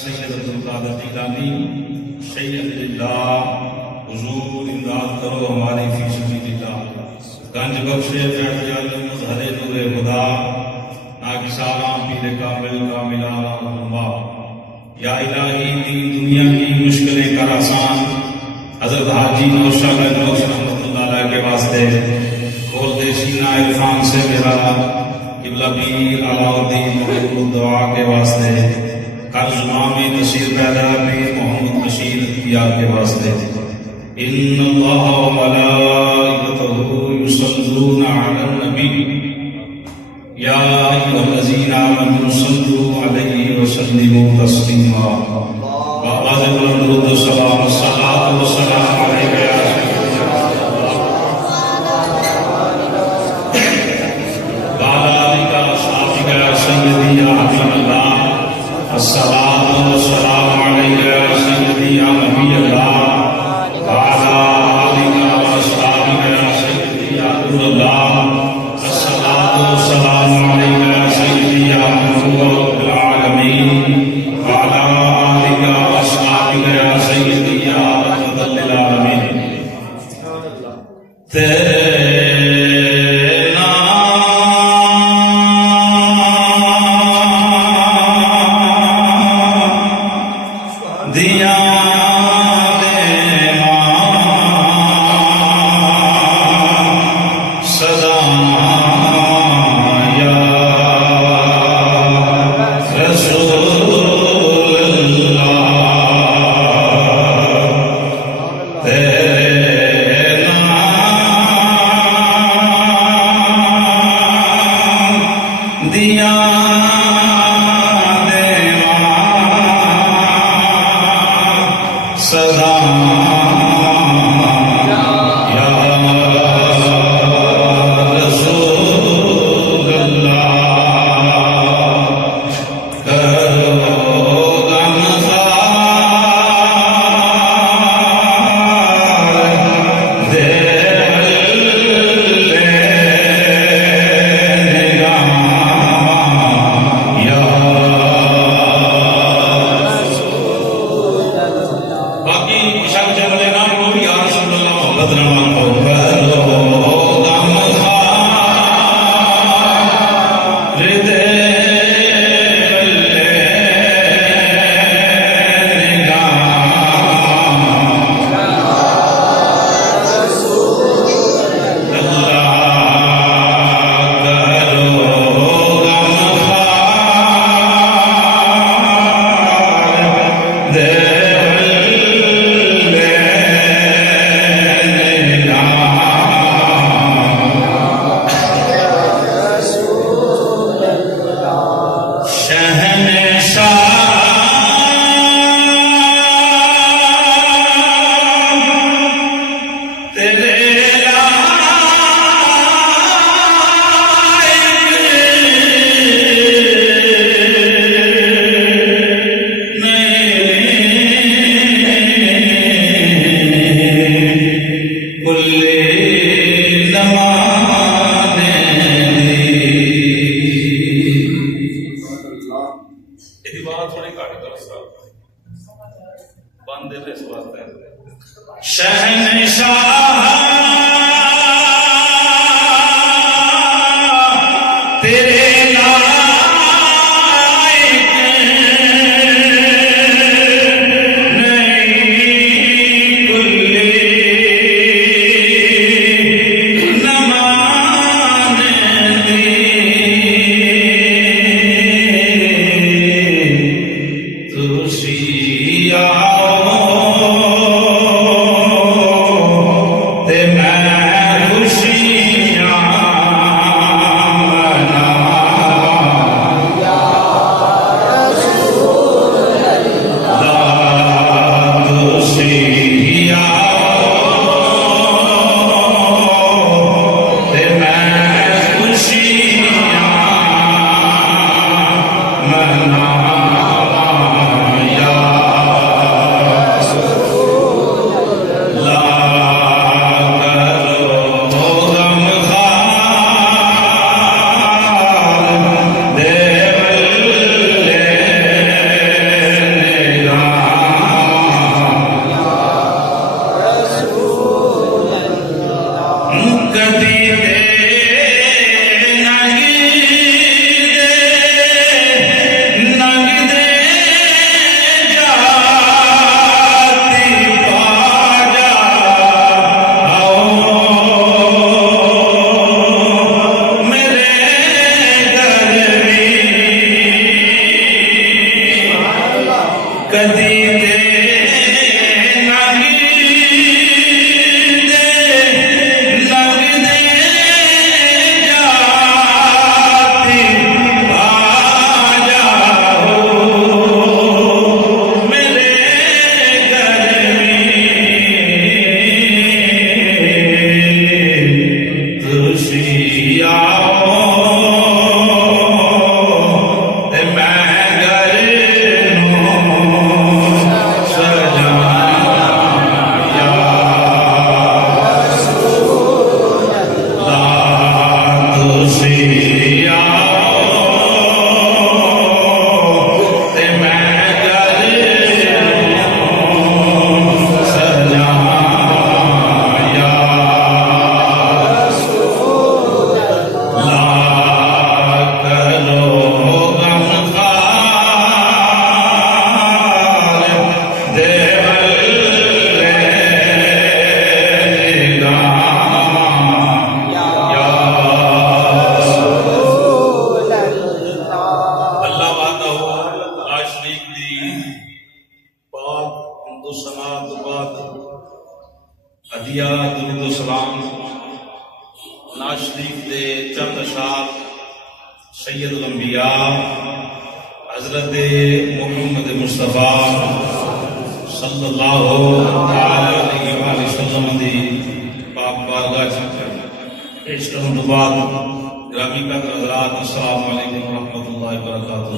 سید عبدالقادر جیلانی شیخ اللہ حضور امداد کرو ہماری فی سبیل اللہ گنج بخشے بیٹھ عالم مظہر نور خدا ناکسالام پیر کامل کاملانہ رحمہ یا الہی دین دنیا کی مشکلیں کر آسان حضرت حاجی نوشہ گنج رحمۃ اللہ علیہ کے واسطے کھول دے سینہ عرفان سے میرا قبلہ پیر علاء الدین محمود دعا کے واسطے قرض مامی نصیر پیدا پیر محمد بشیر اختیار کے واسطے ان اللہ وملائکتہ یصلون علی النبی یا ایھا الذین آمنوا صلوا علیہ وسلموا تسلیما وآواز بلند درود و سلام الصلاۃ والسلام علیک یا الصلاة والسلام عليك يا سيدي يا نبي الله وعلى آلك وأصحابك يا سيدي يا نور الله الصلاة والسلام عليك يا سيدي يا محبوب رب العالمين وعلى آلك وأصحابك يا سيدي يا رحمة للعالمين کدی دے سید الانبیاء حضرت محمد مصطفیٰ صلی اللہ علیہ وآلہ وسلم دی پاک بارگاہ پیش کرنے کے بعد گرامی کا حضرات السلام علیکم ورحمۃ اللہ وبرکاتہ۔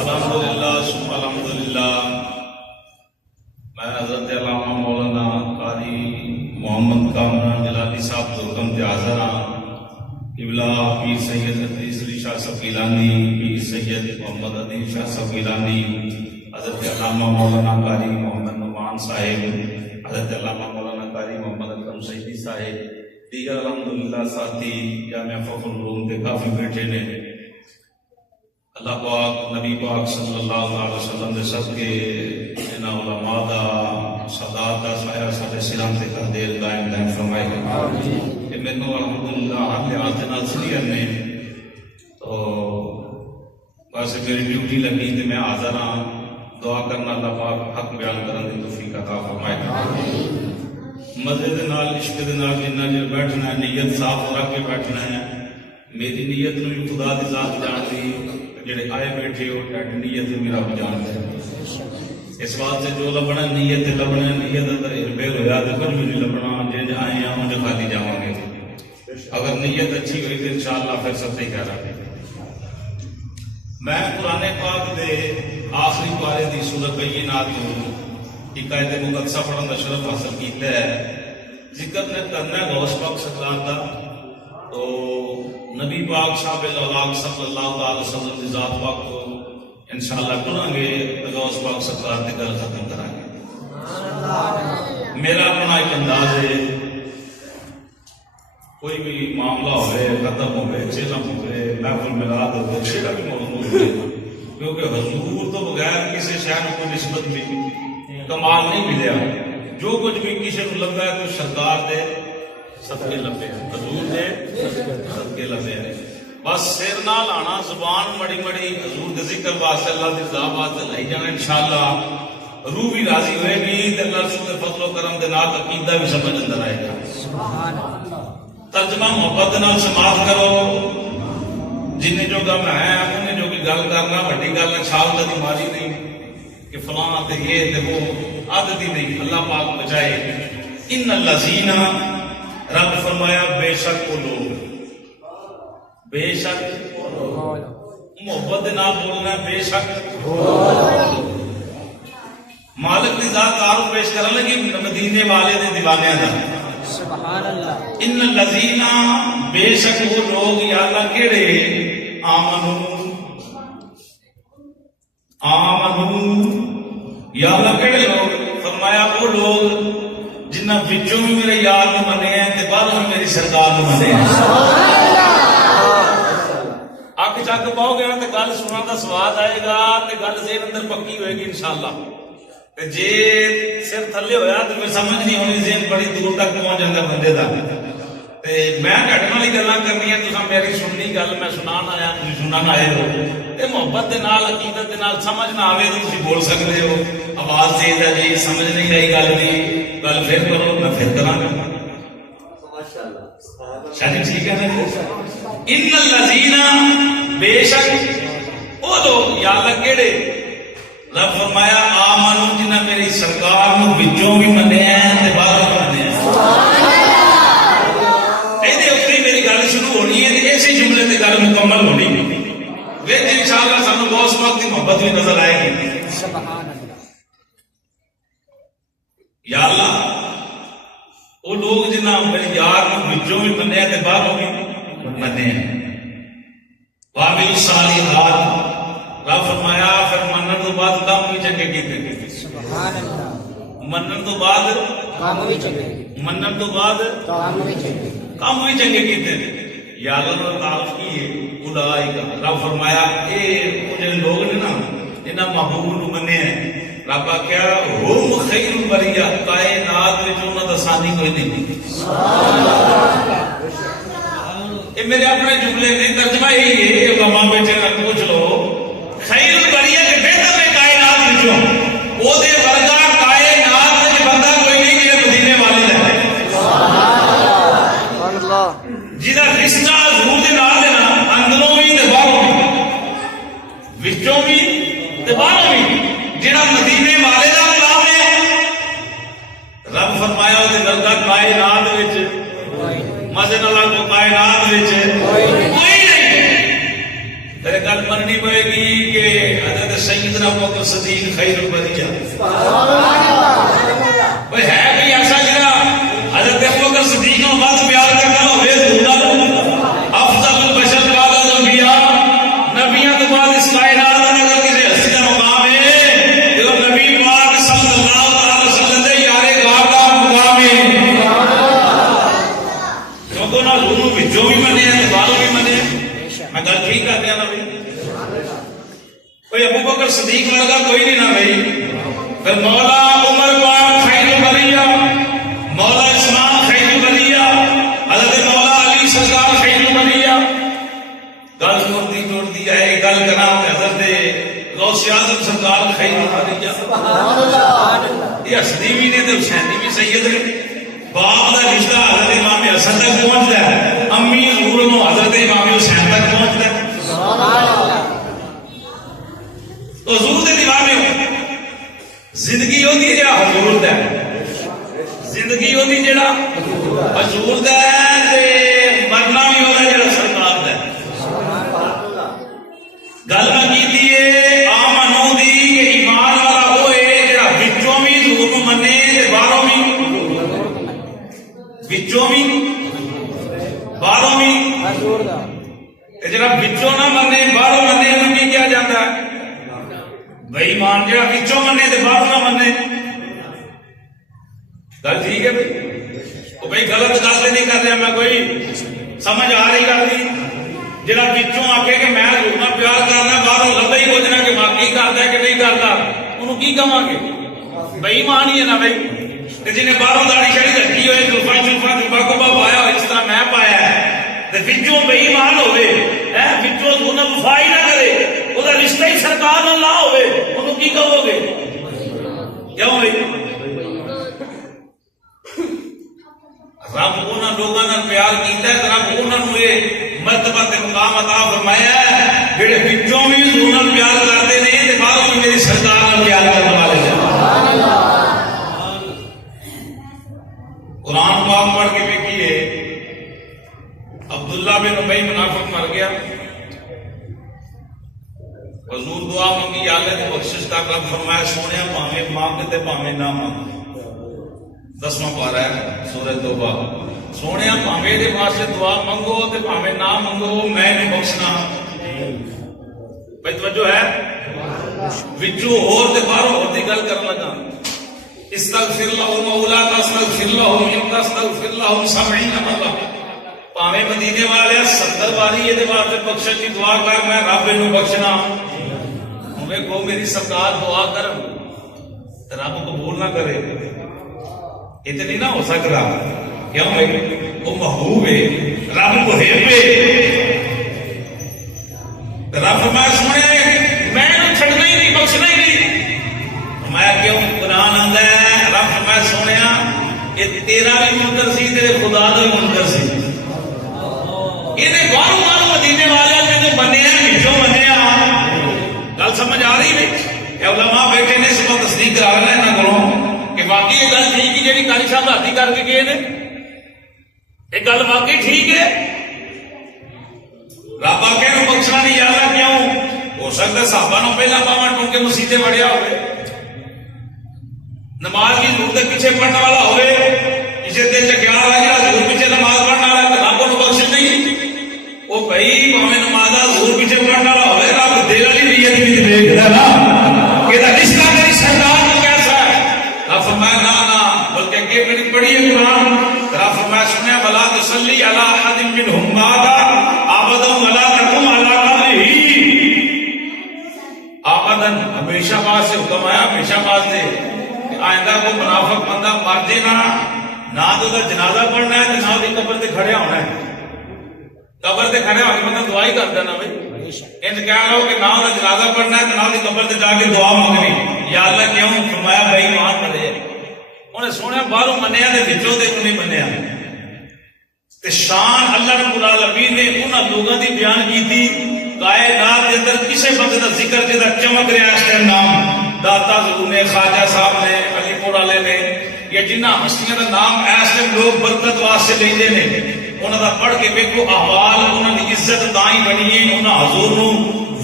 الحمدللہ ثم الحمدللہ، میں حضرت علامہ مولانا قاری محمد کامران جلالی صاحب کے حکم کے حاضر ہاں۔ قبلہ پیر سید حدیث علی شاہ صاحب گیلانی، پیر سید محمد عدیل شاہ صاحب گیلانی، حضرت علامہ مولانا قاری محمد نعمان صاحب، حضرت علامہ مولانا قاری محمد اکرم سیدی صاحب، دیگر الحمدللہ ساتھی جامعہ فخر العلوم کے کافی بیٹھے نے۔ اللہ پاک نبی پاک صلی اللہ علیہ وسلم دے سب کے انہاں علماء دا سادات دا سایہ سارے سرام تے کر دیر دائم دائم فرمائے گا۔ کہ میں نے الحمدللہ ہر لحاظ سے ناظرین نے تو بس میری ڈیوٹی لگی تو میں حاضر ہاں، دعا کرنا اللہ پاک حق بیان کرنے دی توفیق عطا فرمائے گا۔ مزے دے نال عشق دے نال جنہ چر بیٹھنا ہے نیت صاف رکھ کے بیٹھنا ہے۔ میری نیت نو بھی خدا دی ذات جانتی، جڑے آئے بیٹھے ہو تہاڈی نیت نو میرا رب جاندا ہے۔ اس بات سے جو لبنا نیت لبنا، نیت اندر اربیر ہویا تو کچھ بھی نہیں لبنا، جن آئے ہیں انج خالی جاواں گے۔ اگر نیت اچھی ہوئی تو انشاءاللہ پھر سب صحیح کہہ رہا ہے۔ میں قرآن پاک دے آخری پارے دی سورۃ بینات تو ایک آیت مقدسہ پڑھن دا شرف حاصل کیتا ہے۔ ذکر نے کرنا ہے غوث پاک سرکار دا، تو نبی پاک صاحب الاولاق صلی اللہ علیہ وسلم دی ذات پاک کو انشاءاللہ پڑھیں گے، غوث پاک سرکار دی گل ختم کریں گے۔ میرا اپنا ایک انداز ہے، کوئی بھی معاملہ ہوئے، ختم ہوئے، چلم ہوئے، محفل میلاد ہوئے، چھڑا بھی موضوع ہوئے، کیونکہ حضور تو بغیر کسی شہر کو نسبت بھی کمال نہیں ملیا۔ جو کچھ بھی کسی کو لگا ہے تو سرکار دے صدقے لبے ہیں، حضور دے صدقے لبے ہیں۔ بس سر نہ لانا، زبان مڑی مڑی حضور دے ذکر واسطے اللہ دی رضا واسطے لائی جانا، انشاءاللہ روح بھی راضی ہوئے گی تے اللہ رسول دے فضل و کرم دے نال عقیدہ بھی سمجھ اندر آئے گا۔ ترجمہ محبت نال سماعت کرو، جن جو گم ہے انہیں جو بھی گل کرنا بڑی گل ہے، چھال دی ماری نہیں کہ فلاں تے یہ تے وہ عادت ہی نہیں، اللہ پاک بچائے۔ ان الذین، رب فرمایا بے شک وہ لوگ، بے شک محبت نال بولنا، بے شک مالک دی ذات تعارف پیش کرنے لگی مدینے والے دے دیوانے دا۔ سبحان اللہ۔ ان الذین، بے شک وہ لوگ، یا اللہ کیڑے، آمنو یا اللہ کیڑے لوگ، فرمایا وہ لوگ جنہ بچوں میں میرے یار نے منے ہیں تے باہروں میں میری سرکار نے منے ہیں۔ اک چک پاؤ گے تے گل سنن دا سواد آئے گا تے گل ذہن اندر پکی ہوئے گی انشاءاللہ۔ تے جے سر تھلے ہویا تو پھر سمجھ نہیں ہونی، ذہن بڑی دور تک پہنچ جاتا بندے دا۔ تے میں گھٹ والی گلاں کرنی ہے، تساں میری سننی گل میں سنان آیا، تسی سنن آئے ہو، تے محبت دے نال عقیدت دے نال سمجھ نہ آوے تو تسی بول سکتے ہو آواز تیز ہے جی سمجھ نہیں آئی گل دی گل پھر کرو میں پھر کراں گا شاید ٹھیک ہے نا ان الذین بے شک وہ لوگ یا اللہ کیڑے رب فرمایا آمنو جنہاں میری سرکار نو وچوں بھی منیا ہے تے باہروں بھی منیا ہے ایدے اوپر میری گل شروع ہونی ہے تے اسی جملے تے گل مکمل ہونی وچ انشاءاللہ سانو بہت وقت دی محبت بھی نظر آئے گی سبحان اللہ یا اللہ وہ لوگ جنہاں میرے یار نو وچوں بھی منیا تے باہروں بھی منیا ہے وعملوا الصالحات رب فرمایا پھر منن تو بعد کام بھی چنگے کیتے سبحان اللہ منن تو بعد کام بھی چنگے منن تو بعد کام بھی چنگے کیتے یا اللہ نے تعارف کی ہے اولئک رب فرمایا اے وہ لوگ نے نا انہاں محبوب نو مننے ہیں رب کیا ہم خیر البریہ کائنات وچ انہاں دا ثانی کوئی نہیں سبحان اللہ یہ میرے اپنے جملے نہیں ترجمہ یہی ہے علماء بیٹھے نہ پوچھ لو خیر البریہ کے بہتر میں کائنات وچوں او دے ورگا کائنات وچ بندہ کوئی نہیں کہ مدینے والے ہے سبحان اللہ جدا رشتہ حضور دے نال ہے نا اندروں بھی تے باہروں بھی وچوں بھی تے باہروں بھی جڑا مدینے والے دا مقام ہے رب فرمایا او دے ورگا کائنات وچ مزے نال کو کائنات وچ کوئی تیرے گل مننی پڑے گی کہ حضرت سیدنا ابوبکر صدیق خیر البریہ کوئی ہے کوئی ایسا جگہ حضرت ابوبکر صدیق کو بات پیار کرنا ہوئے افضل البشر بعد الانبیاء نبیوں کے بعد اس کائنات میں اگر کسی ہستی کا مقام ہے جو نبی پاک صلی اللہ علیہ وسلم دے یارے غار کا مقام ہے کیونکہ نہ دونوں وچوں بھی منے ہیں باہروں بھی منے ہیں میں گل ٹھیک کر دیا نا بھائی کوئی ابو بکر صدیق ورگا کوئی نہیں نا بھائی پھر مولا عمر پاک خیر البریہ مولا عثمان خیر البریہ حضرت مولا علی سرکار خیر البریہ گل توڑ دی ہے گل کرنا حضرت غوث اعظم سرکار خیر البریہ یہ حسنی بھی نے تے حسینی بھی سید نے باپ دا رشتہ حضرت امام حسن تک پہنچتا ہے امی حضور نو حضرت امام حسین تک پہنچتا ہے تو حضور دے دیوار میں زندگی ہوتی جڑا حضور دا زندگی ہوتی جڑا حضور دا تے مرنا بھی ہوتا جڑا سرکار دا گل میں کیتی ہے آمنو دی کہ ایمان والا ہوئے جڑا وچوں بھی حضور کو منے تے باہروں بھی وچوں بھی باہروں بھی حضور دا تے جڑا وچوں نہ منے باہروں منے انہوں کی کیا جاتا ہے بے ایمان جڑا وچوں منے تے باہروں نہ منے گل ٹھیک ہے بھائی او بھائی غلط گل نہیں کر رہا میں کوئی سمجھ آ رہی گل نہیں جڑا وچوں آ کے کہ میں حضور نال پیار کرنا باہروں لبا ہی پوچھنا کہ واقعی کردا ہے کہ نہیں کردا انہوں کی کہاں گے بے ایمان ہی ہے نا بھائی کہ جنہیں باہروں داڑھی شڑی رکھی ہوئے زلفاں جلفاں کو پایا ہو اس طرح میں پایا ہے تے وچوں بے ایمان ہوے ہیں وچوں انہاں وفا ہی نہ کرے او دا رشتہ ہی سرکار نال نہ ہوے انہوں کی کہو گے کیوں بھائی رب انہاں لوگاں نال پیار کیتا ہے رب انہاں نوں یہ مرتبہ تے مقام عطا فرمایا ہے جڑے وچوں بھی حضور نال پیار کرتے نے تے باہروں بھی میری سرکار نال پیار کرنے والے ہیں سبحان اللہ قرآن پاک پڑھ کے دیکھیے عبداللہ بن ابی منافق مر گیا حضور دعا منگی یا اللہ کی بخشش کا رب فرمایا سونے پاویں مانگ تے پاویں نہ مانگ 10واں پارہ ہے سورہ توبہ سونے پاویں دے واسطے دعا منگو تے پاویں نہ منگو میں نہیں بخشنا بھائی توجہ ہے وچوں اور تے باہروں اور دی گل کرن لگا استغفر لهم مولا تستغفر لهم ان تستغفر لهم 70 مرہ پاویں مدینے والے 70 باری یہ واسطے بخشش کی دعا کر میں رب نو بخشنا ہمیں کو میری سرکار دعا کر رب قبول نہ کرے اتنی نہ ہو سکتا کیوں وہ محبوب ہے رب محب ہے رب فرمایا سنے یہ تیرا بھی منکر سی، تیرے خدا کا بھی منکر سی. یہ باہر باہر مدینے والے نے منیا پچھوں منیا. گل سمجھ آ رہی ہے؟ علماء بیٹھے نے اس کو تصدیق کرا لینا یہاں کو کہ واقعی یہ گل ٹھیک ہے جی قاری صاحب راتی کر کے گئے نے، یہ گل واقعی ٹھیک ہے. رب آ کے بخشنا نہیں یاد کیوں؟ ہو سکتا ہے صحابہ نو پہلا پاوا ٹوک کے مسیطے بڑھیا ہوئے، نماز کی ضرورت پیچھے پڑھنے والا ہوئے، کسی دل چ خیال آ جائے ضرور پیچھے نماز پڑھنے والا ہے، رب کو بخش نہیں. وہ بھائی پاوے نماز ضرور پیچھے پڑھنے والا ہوئے، رب دل والی نیت بھی دیکھتا ہے نا کہ رشتہ میری سردار کو کیسا ہے. رب فرمایا نہ بلکہ اگے میری پڑھی ہے قرآن. رب فرمایا سنیا ولا تصلی علی احد منهم مات ابدا ولا تقم علی قبره. ابدا ہمیشہ بعد سے حکم آیا، ہمیشہ بعد سے آئندہ کو منافق بندہ مر جائے نہ تو جنازہ پڑھنا ہے نہ وہ قبر سے کھڑے ہونا ہے. قبر سے کھڑے ہو کے بندہ دعا ہی کرتا نا بھائی. انج کہہ رہا ہو کہ نہ وہ جنازہ پڑھنا ہے نہ وہ قبر سے جا کے دعا مانگنی. یا اللہ کیوں فرمایا بھائی مان مرے. انہیں سونے باہروں منیا دے وچوں دے نہیں منیا. تے شان اللہ رب العالمین نے انہاں لوگاں دی بیان کیتی کائنات دے اندر کسے بندے دا ذکر جدا چمک رہا اس ٹائم نام داتا ضرور نے، خواجہ صاحب نے، علی پور والے نے، یا جنہ ہستیاں دا نام اس ٹائم لوگ برکت واسطے لیندے نے انہاں دا پڑھ کے ویکھو احوال انہاں دی عزت تائیں بنی ہے. انہاں حضور نو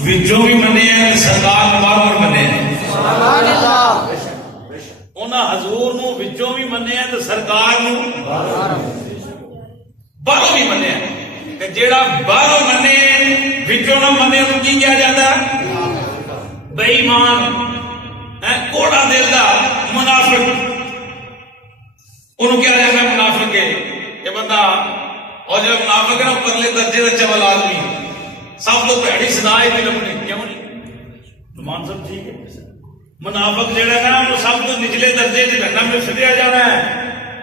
وچوں بھی منیا سرکار مبارک منیا. سبحان اللہ. انہاں حضور نو وچوں بھی منیا تے سرکار نو باہروں بھی منیا. کہ جیڑا باہروں منے وچوں نہ منے انہوں کی کیا جاتا ہے؟ بے ایمان، کوڑا دل دا منافق. انہوں کیا جاتا ہے منافق ہے کہ بندہ اور جب منافق ہے نا پرلے درجے کا چول آدمی سب تو پیڑی سدائے بھی لبنے. کیوں نہیں نمان سب ٹھیک ہے؟ منافق جڑا ہے نا وہ سب تو نچلے درجے سے جہنم میں سدیا جانا ہے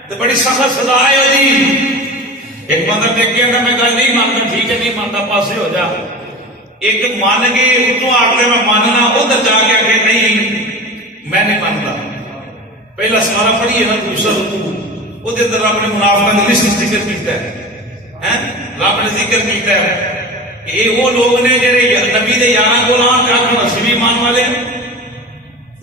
تو بڑی سخت سزا ہے ہوگی. ایک بندہ دیکھ کے میں گل نہیں مانتا، ٹھیک ہے نہیں مانتا پاسے ہو جا. ایک مان کے اتوں آ کے میں ماننا ادھر جا کے آگے نہیں میں نہیں مانتا. پہلا سارا پڑھیے نا دوسرا وہ اندر رب نے منافقہ کی لسٹ ذکر کیتا ہے. رب نے ذکر کیتا ہے کہ یہ وہ لوگ نے جڑے نبی دے یاراں کول آن کے آکھن اسی بھی ایمان والے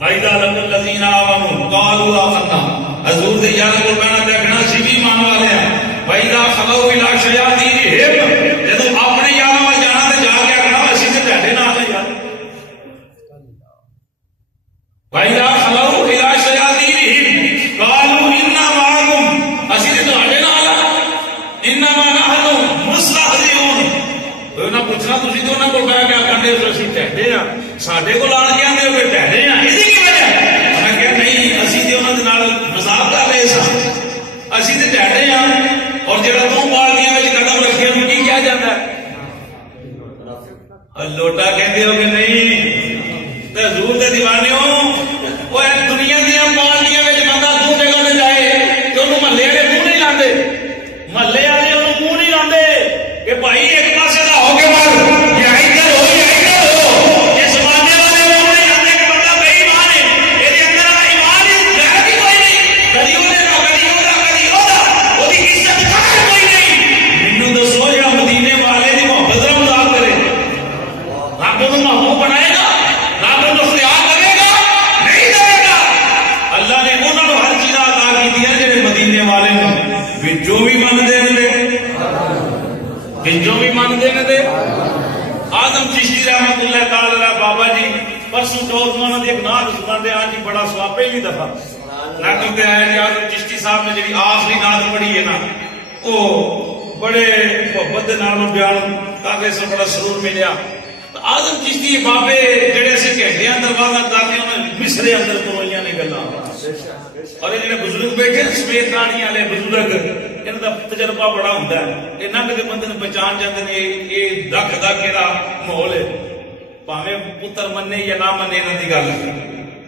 وَإِذَا لَقُوا الَّذِينَ آمَنُوا قَالُوا آمَنَّا. حضور دے یاراں کول کہنا دیکھنا اسی بھی ایمان والے ہیں. وَإِذَا خَلَوْا إِلَىٰ شَيَاطِينِهِمْ جدوں اپنے یاراں ول جانا تے جا کے آکھنا اسی تے تہاڈے نال ہیں یار. وَإِذَا خَلَوْا إِلَىٰ شَيَاطِينِهِمْ قَالُوا إِنَّا مَعَكُمْ اسی تے تہاڈے نال ہیں. إِنَّمَا نَحْنُ مُسْتَهْزِئُونَ. انہاں پوچھنا تسی تے انہاں کول کہہ کے آکھندے ہو اسی تہاڈے ہاں ساڈے کول آن کے آندے ہو کہ تہاڈے ہاں. اس دی کی وجہ میں کہ نہیں اسی تے انہاں دے نال مذاق کر رہے سن، اسی تے تہاڈے ہاں. اور جڑا تو بالٹیاں وچ قدم رکھے انہوں کی کیا جاتا ہے؟ لوٹا کہتے ہو کہ نہیں تے حضور دے دیوانے ہو. وہ دنیا دیا بالٹیاں وچ بندہ دو جگہ تے جائے تے انہوں محلے والے منہ نہیں لاندے، محلے والے انہوں منہ نہیں لاندے کہ بھائی ایک پاسے دا ہو کے مر یا ادھر ہو یا ادھر ہو. یہ زمانے والے منہ نہیں لاندے کہ بندہ بے ایمان ہے، یہ اندر ایمان ہی غیرت ہی کوئی نہیں. کدی وہ مدینے والے کی محبت کا مذاق کرے رب کو محبوب بنائے گا، رب کو اختیار کرے گا نہیں کرے گا. اللہ نے انہوں نے ہر چیز عطا کی ہے جڑے مدینے والے جو بھی منتے جو بھی منتے ہیں. آدم چشتی رحمت اللہ تعالی بابا جی پرسوں چوتھ ایک نعت سناتے آج جی بڑا سواب پہلی دفعہ نہ آئے. آدم چشتی صاحب نے جی آخری نعت پڑھی ہے نا وہ بڑے محبت بیان کرنے سے بڑا سرور ملیا. آدم چشتی بابے جڑے سے گھنٹے دروازہ کرتے انہیں مصرے اندر کروئیاں نے گلا. اور یہ بزرگ بیٹھے سفید داڑھی والے بزرگ انہوں کا تجربہ بڑا ہوتا ہے. یہ نہ کسی بندے پہچان جاتے ہیں یہ دکھ دکھ کا ماحول ہے. پاوے پتر منے یا نہ منے انہوں کی گل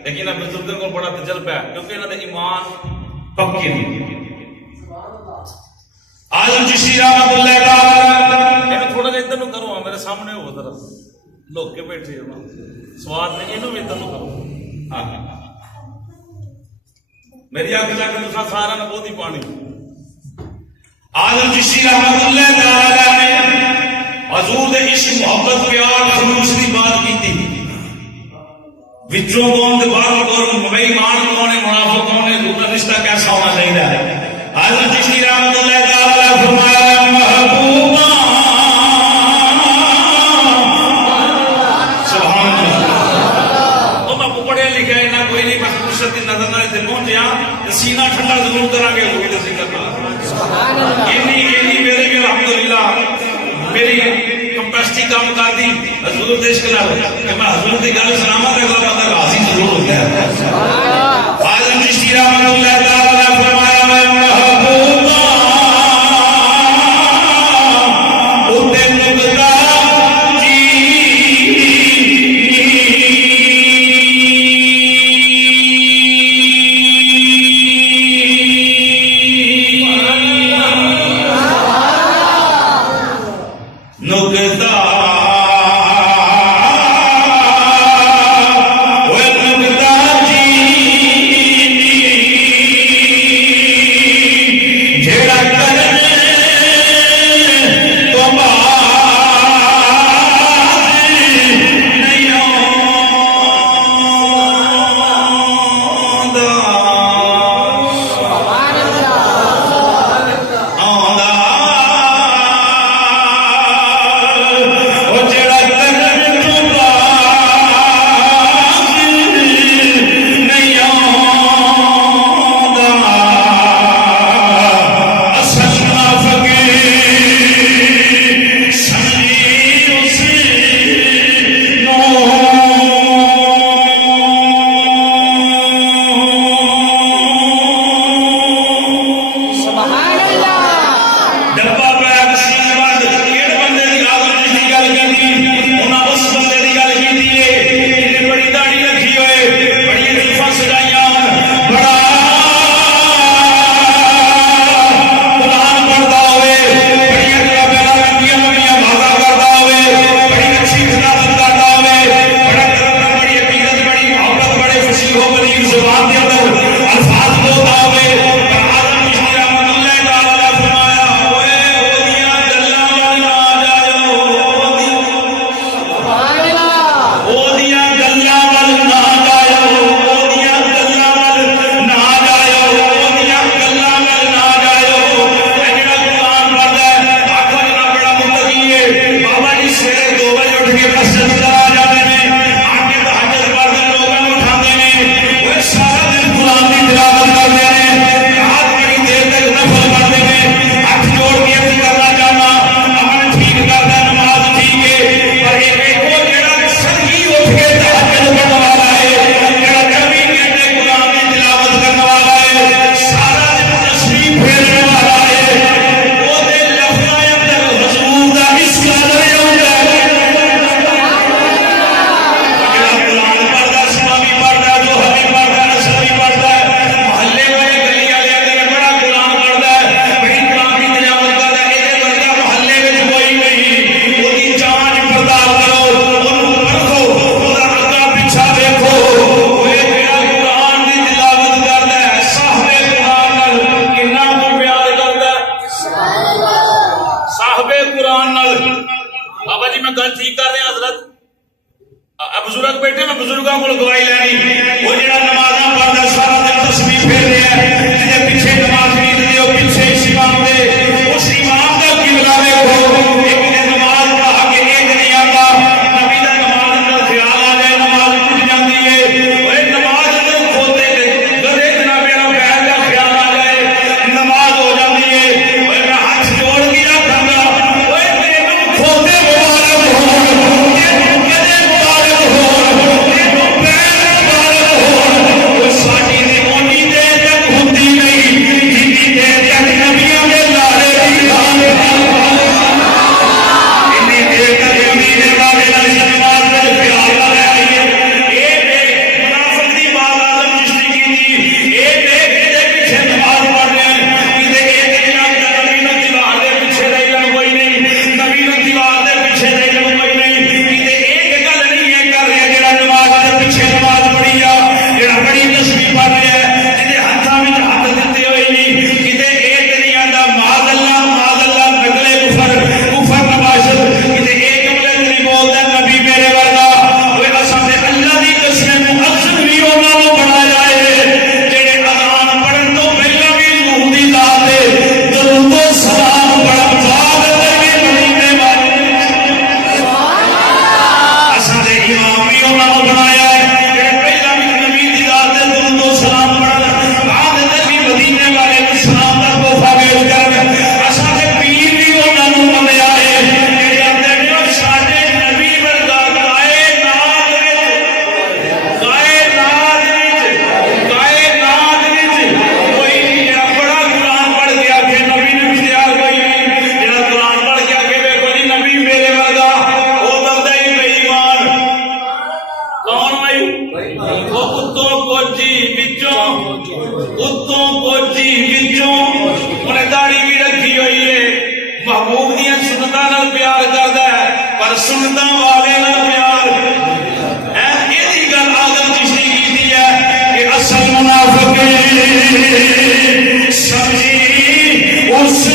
لیکن بزرگوں کو بڑا تجربہ ہے کیونکہ انہوں کا ایمان پکے نہیں. آدم چشتی رحمت اللہ تعالی تھوڑا جا ادھر کرو میرے سامنے ہو ذرا لوگ کے بیٹھے سواد نہیں یہ ادھر کرو. میری آنکھ جا کے تسا سارا نے بہت ہی پانی آدم چشتی رحمت اللہ تعالی نے حضور دے عشق محبت پیار خلوص کی بات کی تھی وچوں کون دے باہر کون بے ایمان کون ہے منافق کون ہے دوسرا رشتہ کیسا ہونا چاہیے حضرت چشتی رحمت اللہ تعالی فرمایا محبوبا سبحان اللہ وہ میں پڑھے لکھا ہے نہ کوئی نہیں بس فرصت کی نظر نہ سے پہنچیا سینہ ٹھنڈا ضرور کرا گے ہوگی تو ذکر کرنا اینی میرے کے الحمدللہ میری کمپیسٹی کام کر دی حضور دیش کے لئے کہ میں حضور دی گل سلامت ہے اللہ بندہ راضی ضرور ہوتا ہے آدم چشتی رحمت اللہ تعالی فرمایا میں محبوبا اتے مقدہ Yes, کوچی بچوں اتوں کوچی بچوں انہیں داڑھی بھی رکھی ہوئی ہے محبوب دیا سنتاں نال پیار کردا ہے پر سنتاں والے نال پیار ہے یہ گل آدم چشتی کی ہے کہ اصل منافق سمجھی اس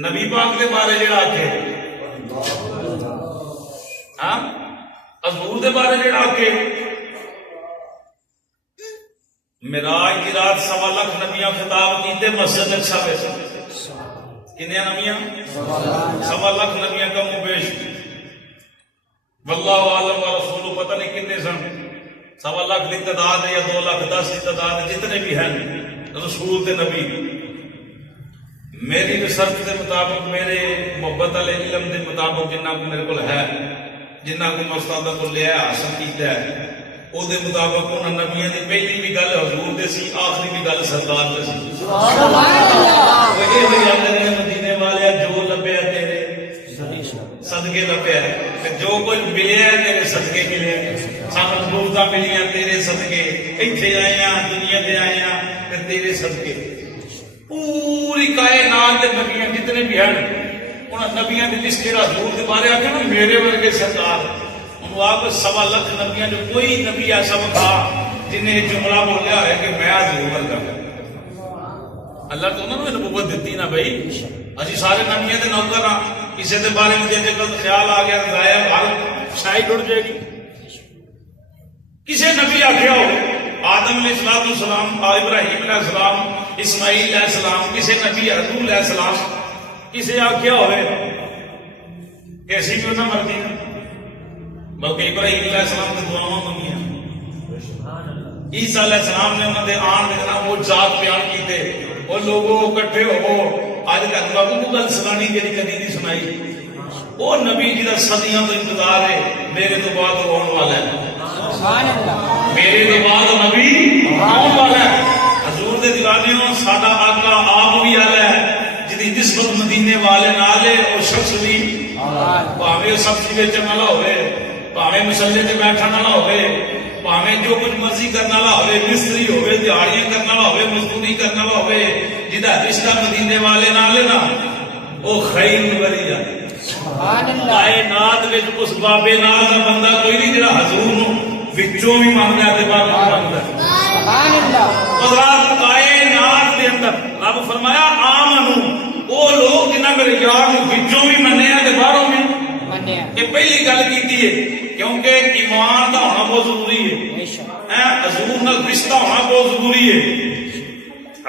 نبی پاک دے بارے جڑا آکھے حضور دے بارے جڑا آکھے معراج کی رات 1.25 لاکھ نبیاں خطاب کیتے مسجد اچھا پیسے کنیاں نبیاں 1.25 لاکھ نبیاں کم و بیش واللہ عالم و رسول پتہ نہیں کتنے سن 1.25 لاکھ کی تعداد ہے یا 2 لاکھ 10 کی تعداد جتنے بھی ہیں رسول تے نبی میری ریسرچ کے مطابق میرے محبت علیہ علم کے مطابق جنہ کو میرے کو ہے جنہ کو میں استاد کو لیا حاصل کیتا ہے وہ دے مطابق انہاں نبیوں دی پہلی بھی گل حضور دے سی آخری بھی گل سرکار دے سی سبحان اللہ وہ یہ ہوئی اندر مدینے والے جو لبیا تیرے صدقے لبیا ہے، جو کچھ ملیا ہے تیرے صدقے ملے، سانو نبوتاں ملیاں تیرے صدقے، ایتھے آئے ہیں دنیا دے آئے ہیں تیرے صدقے۔ پوری کائنات دے نبیاں جتنے بھی ہیں انہاں نبیاں دی لسٹ جڑا حضور دے بارے آکھے نا میرے ورگے سرکار، انہوں آپ 1.25 لاکھ نبیاں جو کوئی نبی ایسا تھا جن نے جملہ بولیا ہے کہ میں حضور ورگا۔ اللہ تو انہوں نے نبوت دیتی نا بھائی، اسی سارے نبیاں دے نوکر ہاں، کسی دے بارے میں جے غلط خیال آ گیا ضائع بھر شاہی اڑ جائے گی۔ کسی نبی آخیا ہو آدم علیہ السلام، ابراہیم علیہ السلام، اسماعیل علیہ السلام، کسی نبی حضور علیہ السلام کسی آخیا ہوئے کیسی بھی انہیں مرضی ہے، بلکہ ابراہیم علیہ السلام نے دعاواں منگیاں، عیسیٰ علیہ السلام نے انہوں نے آن دینا وہ ذات بیان کیتے، وہ لوگوں کٹھے ہو آج تک بابو کو گل سنانی جی کدی نہیں سنائی، وہ نبی جی کا صدیاں تو انتظار ہے، میرے تو بعد وہ آنے والا ہے، میرے تو بعد نبی آنے والا ہے۔ حضور دے دیوانیوں ساڈا آقا آپ بھی آلہ ہے جدی نسبت مدینے والے نالے اور شخص بھی پاوے سبزی بیچن والا ہوئے، پاوے مسلے تے بیٹھن والا ہوئے، پاوے جو کچھ مرضی کرنے والا ہوئے، مستری ہوئے، دیہڑیاں کرنے والا ہوئے، مزدوری کرنے والا ہوئے، جدا رشتہ مدینے والے نالے نا وہ خیر ولی ہے۔ کائنات وچ اس بابے نال دا بندہ کوئی نہیں جڑا حضور نو وچوں بھی مانگدا تے بعد مانگدا۔ سبحان اللہ۔ حضرات کائنات دے اندر رب فرمایا آمنو، وہ لوگ جنہاں میرے یار نو وچوں بھی منیا تے باہروں بھی منیا۔ یہ پہلی گل کیتی ہے کیونکہ ایمان دا ہونا بہت ضروری ہے، حضور نال رشتہ ہونا بہت ضروری ہے۔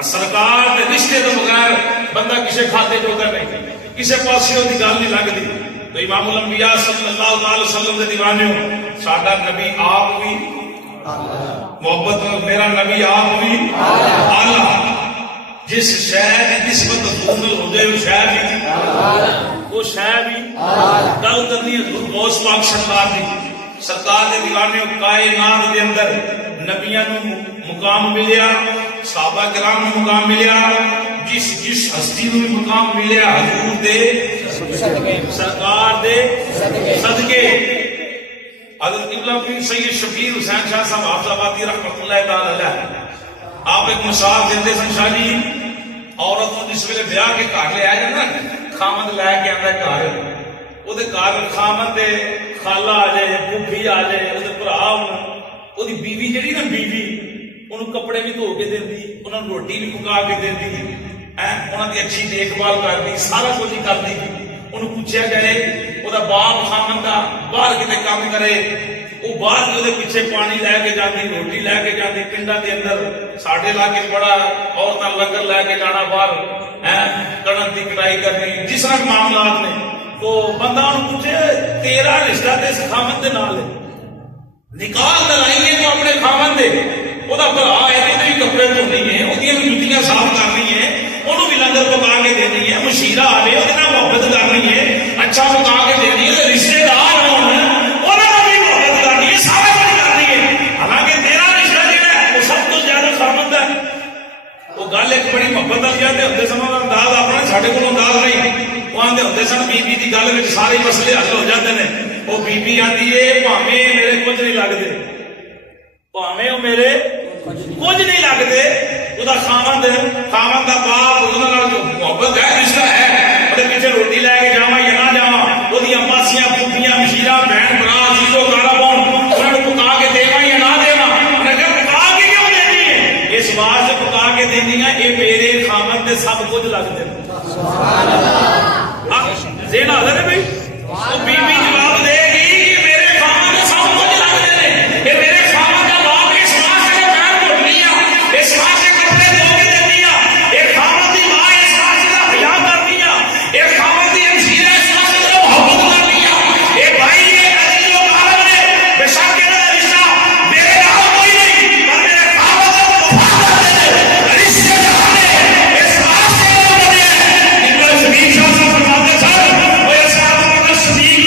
سرکار دے رشتے تو بغیر بندہ کسے کھاتے جو کر نہیں، کسے پاسے دی گل نہیں لگدی۔ تو امام الانبیاء صلی اللہ علیہ وسلم دے دیوانیوں ساڈا نبی آپ بھی محبت میرا نبی آپ بھی اعلیٰ، جس شے دی نسبت حضور نال ہو جائے وہ شے بھی وہ شے بھی گل کرنی حضور غوث پاک سرکار دی، سرکار دے دیوانیوں کائنات دے اندر نبیاں نو مقام ملیا، صحابہ کرام نو مقام ملیا، جس ہستی نو مقام ملیا حضور دے سرکار دے صدقے۔ حضرت قبلہ پیر سید شبیر حسین شاہ صاحب حافظ آبادی رحمۃ اللہ تعالی علیہ آپ ایک مثال دیتے سن شاہ جی، عورت نو جس ویلے بیاہ کے گھر لے آئے نا، خامند لے کے آندا گھر، وہ گھر خامند دے خالہ آ جائے، پھوپھی آ جائے، وہ بھرا وہ بیوی جہی نا بیوی انہوں کپڑے بھی دھو کے دیندی، انہوں روٹی بھی پکا کے دیندی، انہوں کی اچھی دیکھ بھال کرتی، سارا کچھ ہی کرتی۔ انہوں پوچھا جائے وہ باپ خامن کا باہر کتے کام کرے، وہ باہر وہ پیچھے پانی لے کے جاتی، روٹی لے کے جاتی، پنڈا کے اندر ساڈے علاقے بڑا عورتیں لنگر لے کے جانا باہر کڑک کی کٹائی کرنی، جس طرح معاملات نے۔ تو بندہ انہوں پوچھے تیرا رشتہ تے اس خامن دے نال ہے، نکاح کرائیں گے تو اپنے خامن دے، وہ بھرا ہے بھی کپڑے دھونی ہے، وہ جتیاں صاف کرنی ہے، انہوں بھی لنگر پکا کے دینی ہے، مشیرہ آ جائے وہ محبت کرنی ہے، اچھا پکا کے دینی ہے، رشتے دار ہونا انہوں بھی محبت کرنی ہے، سارا کچھ کرنی ہے۔ حالانکہ تیرا رشتہ جہاں ہے وہ سب کچھ زیادہ خامند ہے۔ وہ گل ایک بڑی محبت والی ہے، ہوتے سن انداز اپنا سارے کو انداز نہیں، وہ آتے ہوتے سن بیوی کی گل میں سارے مسئلے حل ہو جاتے ہیں۔ وہ بیوی آتی ہے بھاویں میرے کچھ نہیں لگتے، بھاویں وہ میرے کچھ نہیں لگتے، وہ خامند خامند کا باپ جو محبت ہے رشتہ ہے، وہ پیچھے روٹی لے کے جاوا یا نہ جاوا، وہ ماسیاں پھوپھیاں مشیرہ بہن برا چیزوں کارا پاؤ انہوں نے پکا کے دیوا یا نہ دیوا، پکا کے کیوں دینی ہے؟ اس بات سے پکا کے دینی ہے یہ میرے خامند سے سب کچھ لگتے ہیں۔ ذہن حاضر ہے بھائی؟ وہ بیوی جواب دے گی کہ میرے خامند سے سب کچھ لگتے ہیں، یہ میرے خامند کا باپ اس بات سے بہن بھوٹنی ہے، اس بات سے کپڑے دھو کے دینی ہے، ایک خامند کی ماں اس بات سے حیا کرنی ہے، ایک خامند کی ہمشیرہ اس بات سے محبت کرنی ہے، ایک بھائی یہ عزیز و محرم ہے، بے شک میرا رشتہ میرے نال کوئی نہیں پر میرے خامند سے وفا کرتے ہیں، رشتے دار ہیں، اس بات سے بنے ہیں۔ ابن شبیر شاہ صاحب فرماتے سر وہ اس بات کو صدیق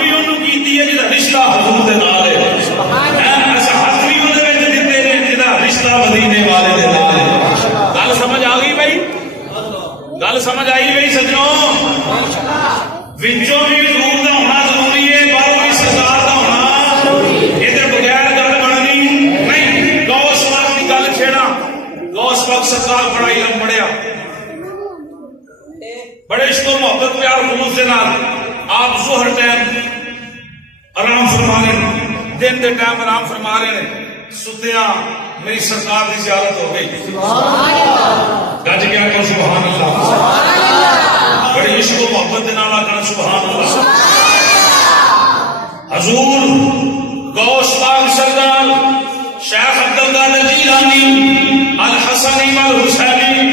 بھی انہوں کیتی ہے جہاں رشتہ حضور دے نال ہے، ہاتھ بھی انہوں نے دیتے ہیں جہاں رشتہ مدینے والے دے نال ہے۔ گل سمجھ آ گئی بھائی؟ گل سمجھ آئی بھائی سجنوں؟ وچوں بھی حضور دا ہونا ضروری ہے، باہر بھی سرکار دا ہونا یہ بغیر گل بننی نہیں۔ غوث پاک کی گل چھیڑا، غوث پاک سرکار بڑا علم پڑھیا، بڑے عشق و محبت پیار خلوص کے نال آپ ظہر ٹائم آرام فرما رہے ہیں، دن دے ٹائم آرام فرما رہے ہیں، ستیا میری سرکار کی زیارت ہو گئی۔ گج گیا کہ سبحان اللہ، بڑی عشق و محبت کے نال آکھنا سبحان اللہ۔ حضور غوث پاک سردار شیخ عبدالقادر جیلانی الحسنی والحسینی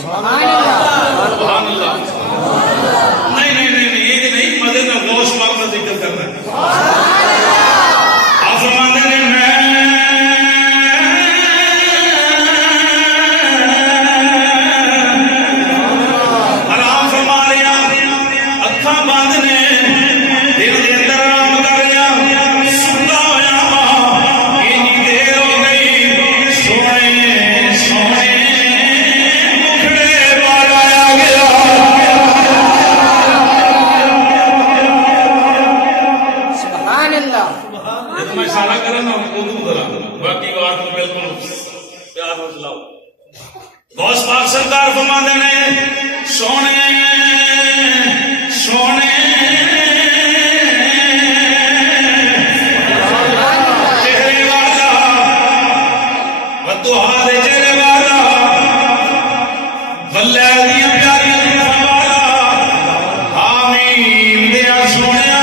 سبحان اللہ، نہیں نہیں نہیں یہ نہیں، مدد میں غوث پاک کا ذکر کرنا ہے۔ آپ فرماتے ہیں آرام فرما لیا، اکھاں بند نے، دل کے اندر آرام کر لیا، ستا ہوا اتنی دیر ہو گئی، سونے سونے مکھڑے بار آیا گیا۔ میں اشارہ کرنا اردو کرا، باقی بات بالکل پیار ہو چلاؤ۔ غوث پاک سرکار فرماتے ہیں سونے سونے چہرے والا بدوہا دے چہرے والا غلے دیا پیاریاں والا آمین دیا سونیا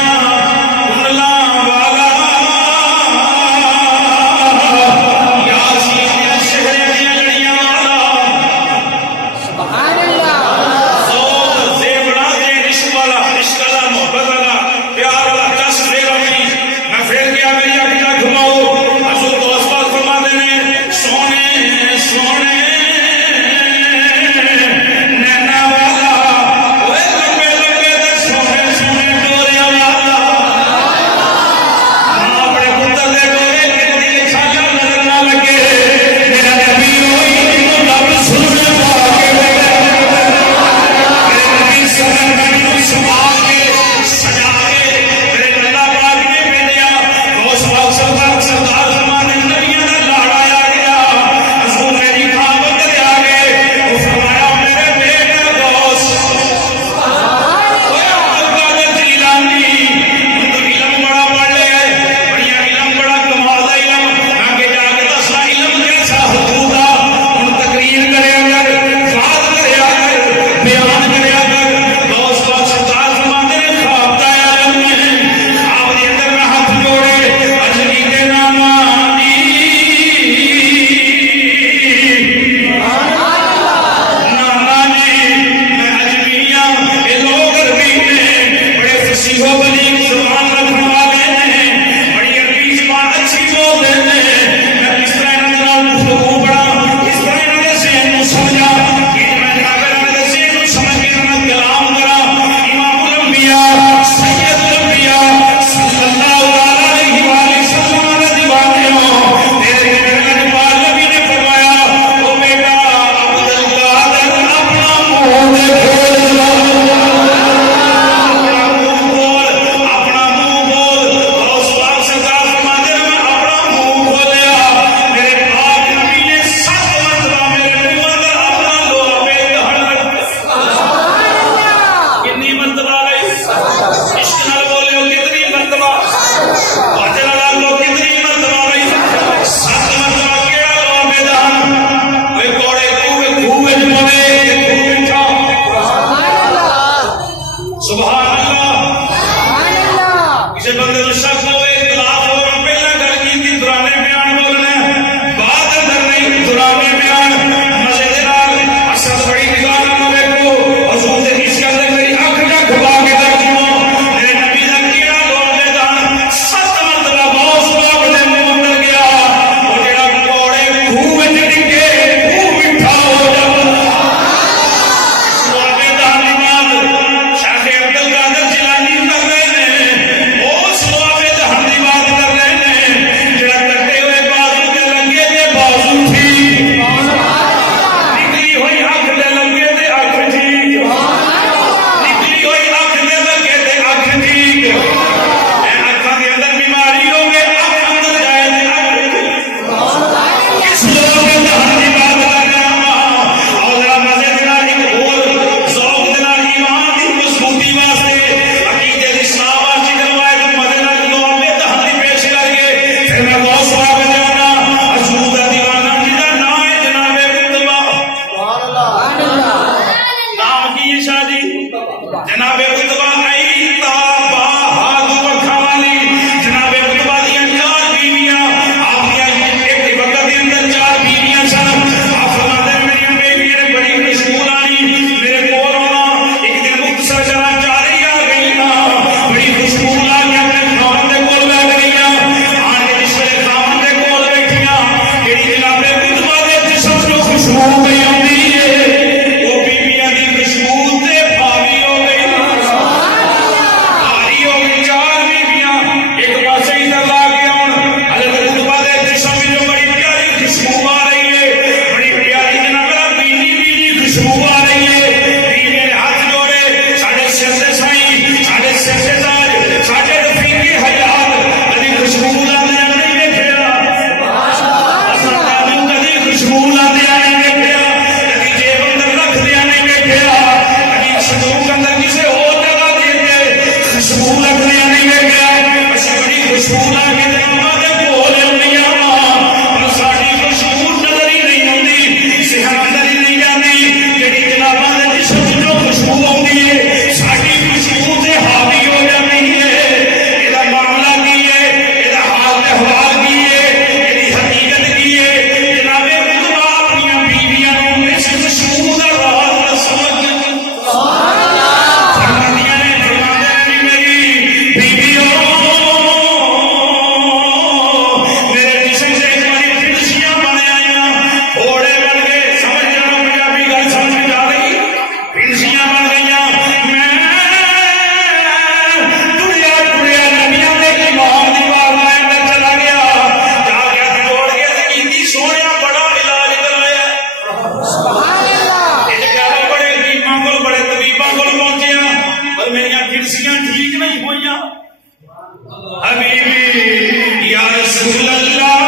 رسول اللہ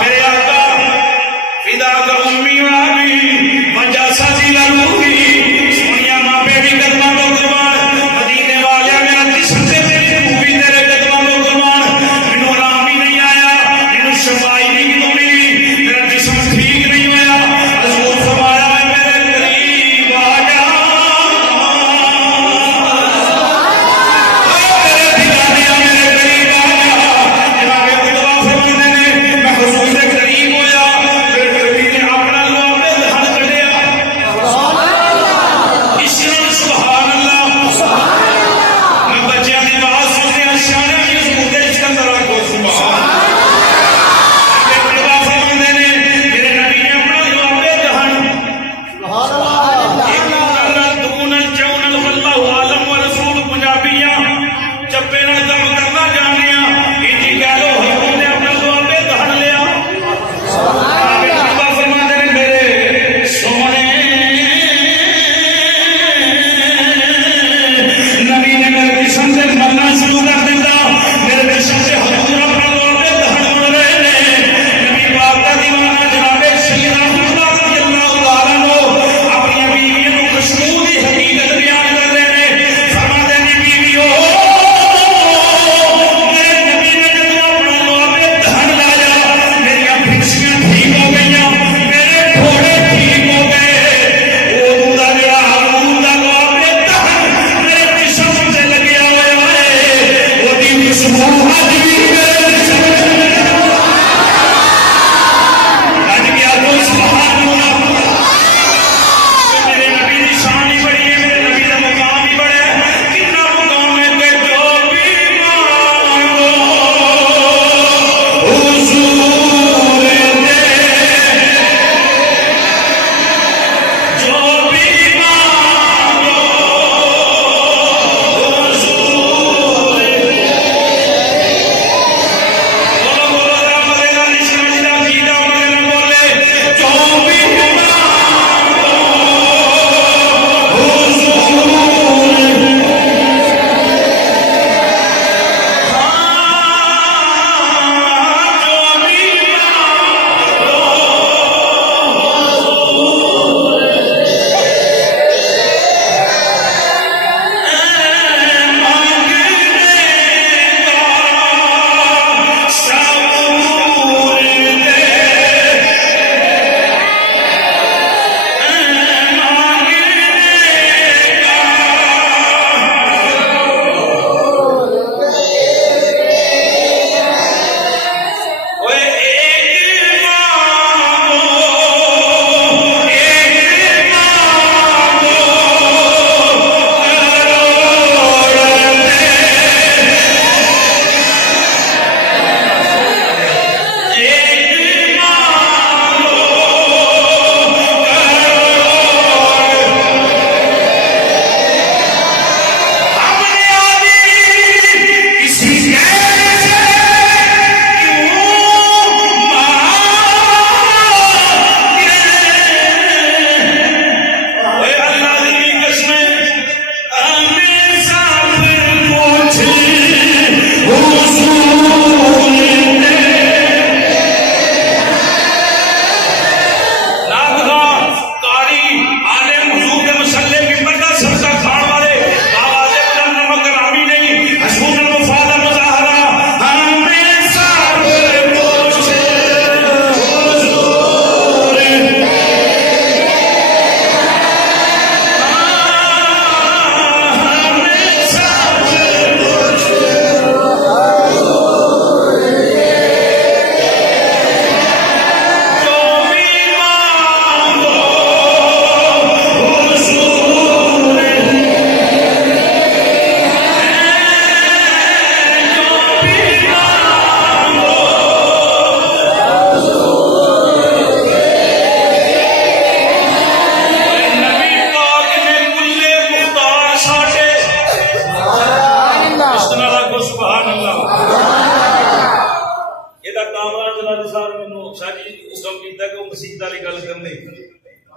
میرے آقا فدا کا امی و ابی وجہ سازی لروحی سونیا ماں پہ بھی قدمہ کو قربان مدینے والے میرا جسم سے تیری روح بھی تیرے قدمہ کو قربان انہوں آرام ہی نہیں آیا انہوں شفائی نہیں کی تمہیں میرا جسم ٹھیک نہیں ہویا حضور فرمایا ہے میرے قریب آ جا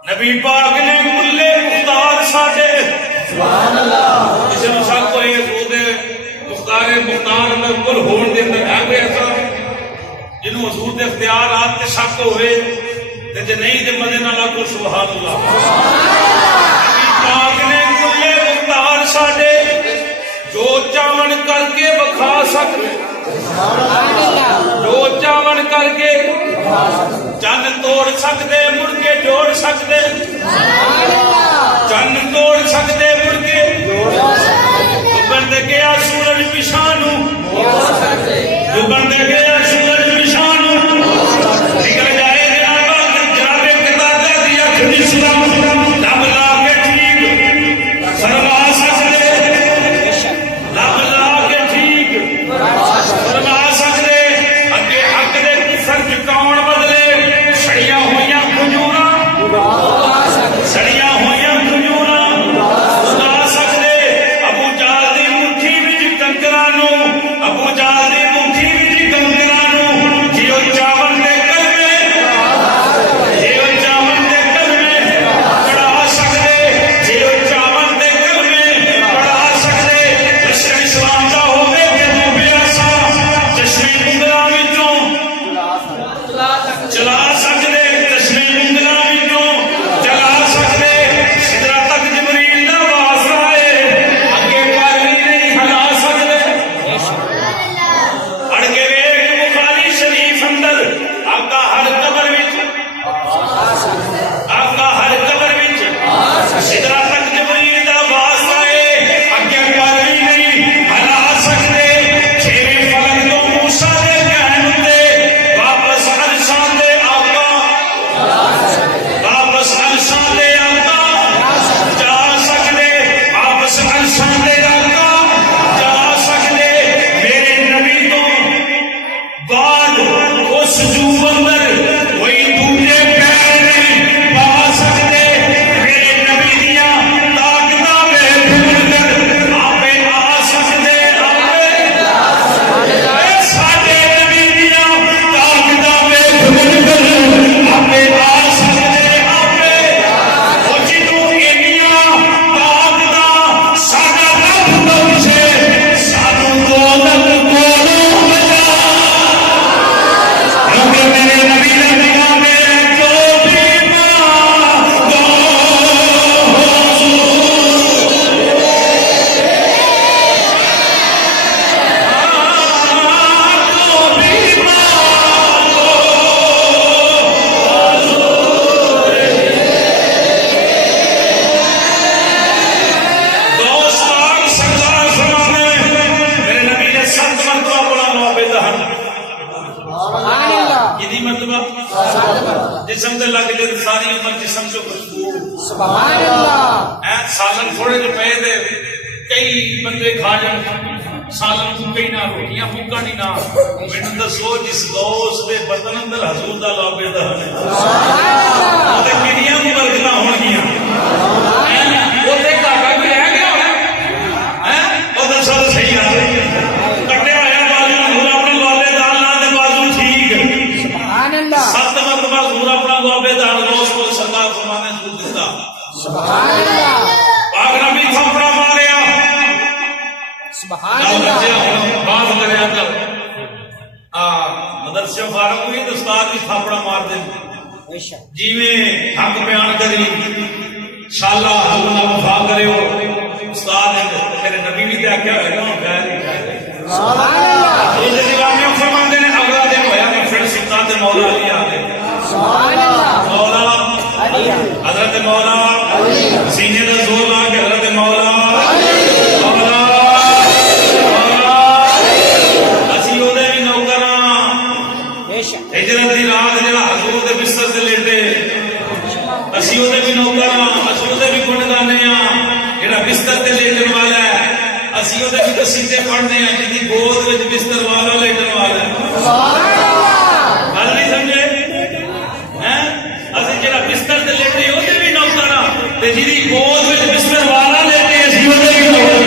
نبی پاک نے کلے مختار ساڈے سبحان اللہ جس شک ہوئے تو دے مختار جنوں حضور دے اختیارات تے شک ہوئے تے جے نہیں تے مدے نال آکھو سبحان اللہ. پاک نے کلے مختار ساڈے جو چاون کر کے بکھا سکتے, جو چاون کر کے چند توڑ سکتے مڑ کے جوڑ سکتے, چند توڑ سکتے مڑ کے ڈبن دے گیا سورج پچھانو, ڈبن دے گیا سورج پچھانو نکل جائے جناب قطادہ دی اکھ دی سلام لب لا کے ٹھیک فرما سکتے, لب لا کے ٹھیک فرما سکتے اگے حق دے کفر چکاؤن بدلے سڑیاں ہوئیاں کھجوراں, سڑیاں ہوئیاں کھجوراں سنا سکتے ابو جہل دی مٹھی وچ کنکراں نو, ابو جہل دی مٹھی وچ کنکراں نو جیو چاون دے کلمے, جیو چاون دے کلمے پڑھا سکتے, جیو چاون دے کلمے پڑھا سکتے. جشن اسلام دا ہوے کہ ڈوبیا سا چشمے انگلاں وچوں چلا سکتے, چشمے انگلاں وچوں چلا سکتے. سدرا تک جبریل دا واسطہ ہے اگے پر نہیں ہلا سکتے. اڑ کے ویکھ بخاری شریف اندر آقا ہر قبر وچ, آقا ہر قبر وچ سدرا تک جبریل دا واسطہ ہے اگے پر نہیں ہلا سکتے. چھویں فلک تو موسیٰ دے کہن تے واپس عرشاں دے آقا, واپس عرشاں دے آقا جا سکتے, واپس عرشاں دے آقا جا سکتے. میرے نبی تو بعد اس جو اندر کوئی دوجے پیر نہیں پا سکتے. میرے نبی دیاں طاقتاں ویکھ کر آپے آ سکتے, آپے ساڈے نبی دیاں طاقتاں ویکھ کر آپے آ سکتے, آپے او جدوں انیاں طاقتاں ساڈا رب بخشے سانوں دولت کولوں بچا, کیونکہ میرے نبی نے کہا میرے جو بھی مانگو میرے نبی نے 7 مرتبہ بولا نوابے دہن کی مطلب جسم دے لگ جائے ساری عمر جسم چو خوشبو سالن تھوڑے جو پہ دے کئی بندے کھا جائیں سالن تو کئی نہ روٹیاں پکا نہیں نہ میں دسو جس دوست دے برتن اندر حضور دا لابے دہن ہے وہ تے کنیاں دی برکتاں ہون گیاں, وہ تے کاکا بھی رہ گیا ہونا وہ دسو صحیح ہے کٹیا ہوا بازو حضور اپنے لابے دہن لا دے بازو ٹھیک 7 مرتبہ حضور اپنا لابے دہن دوست کو سرکار فرمانے سو دیتا. پاک نبی تھپڑا ماریا بات کریا کر مدرسے فارغ ہوئی تو استاد بھی تھاپڑا مار دیں جیویں حق بیان کری شاءاللہ حضور نہ وفا کرے ہو استاد نے میرے نبی بھی کیا کیا ہوئے گا سبحان اللہ. حضور دیوانے فرماندے نے اگلا دن ہویا کہ پھر سلطان مولا علی آ گئے, مولا حضرت مولا سینے کا زور لا کے حضرت مولا ہجرت دی رات جڑا حضور دے بستر تے لیٹے اسی او دے بھی نوکر ہاں, اسی او دے بھی گن گانے ہاں. جڑا بستر تے لیٹن والا ہے اسی او دے بھی قصیدے پڑھنے ہیں جی دی گود وچ بستر والا لیٹن والا ہے. گل نہیں سمجھے ہیں اسی جڑا بستر تے لیٹے او دے بھی نوکر ہاں تے جی دی گود وچ بستر والا لیٹے اسی او دے بھی نوکر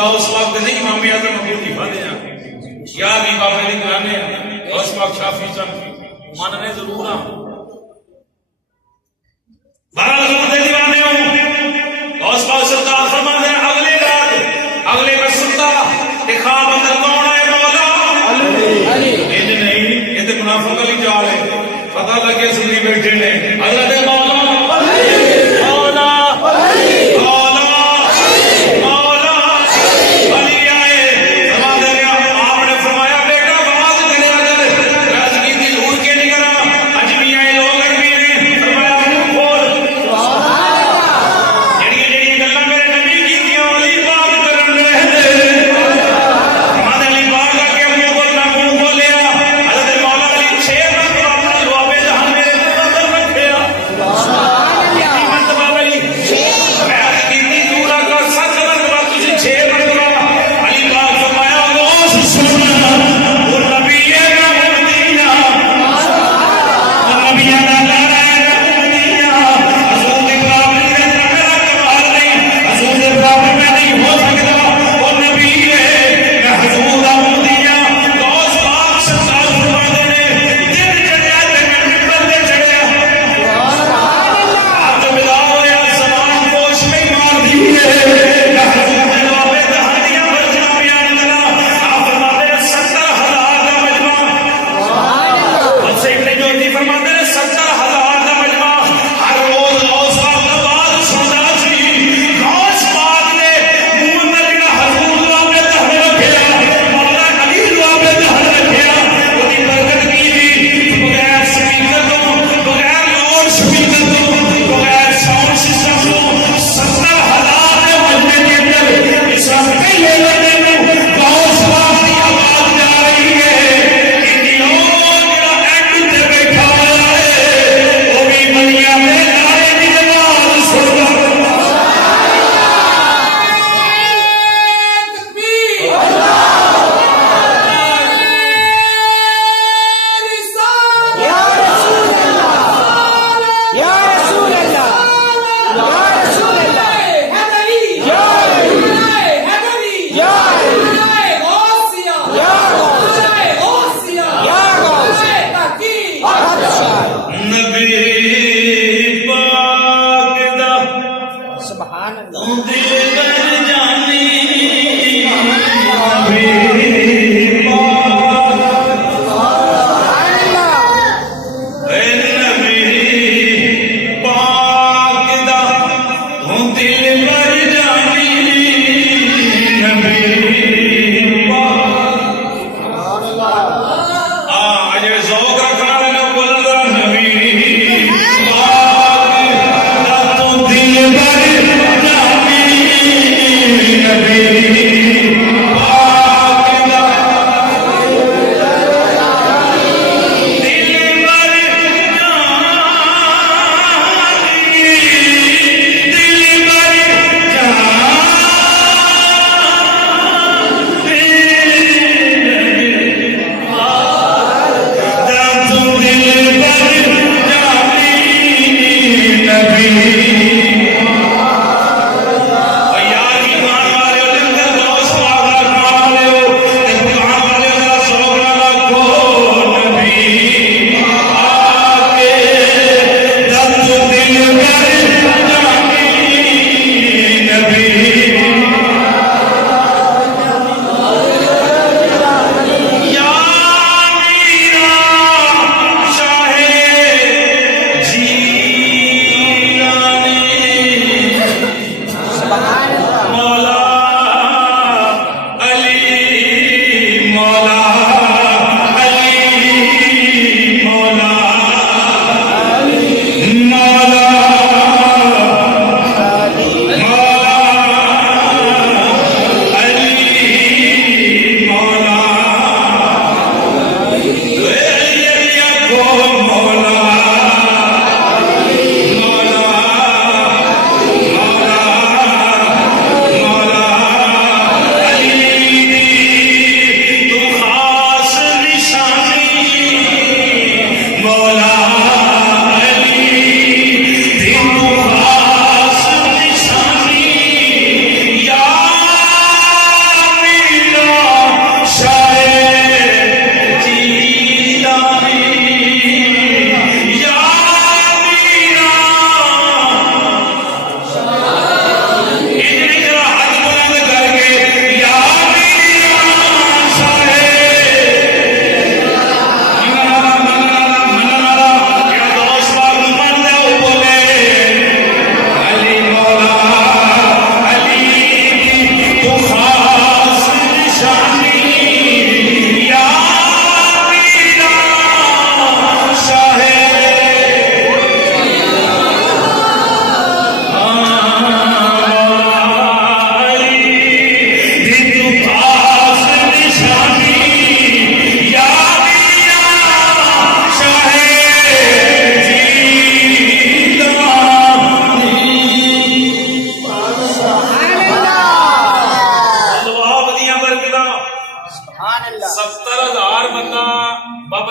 غوث پاک دے نہیں امام اعظم ابو حنیفہ دے ہیں یا بھی بابے دی کرانے ہیں غوث پاک شافعی صاحب ماننے ضرور ہیں بہرحال حضور دے دیوانے ہوں غوث پاک سرکار فرماتے ہیں اگلی رات اگلے کا سنتا کہ خواب اندر کون ہے مولا انج نہیں یہ تو منافق علی چال ہے پتہ لگے سنی بیٹھے نے حضرت مولا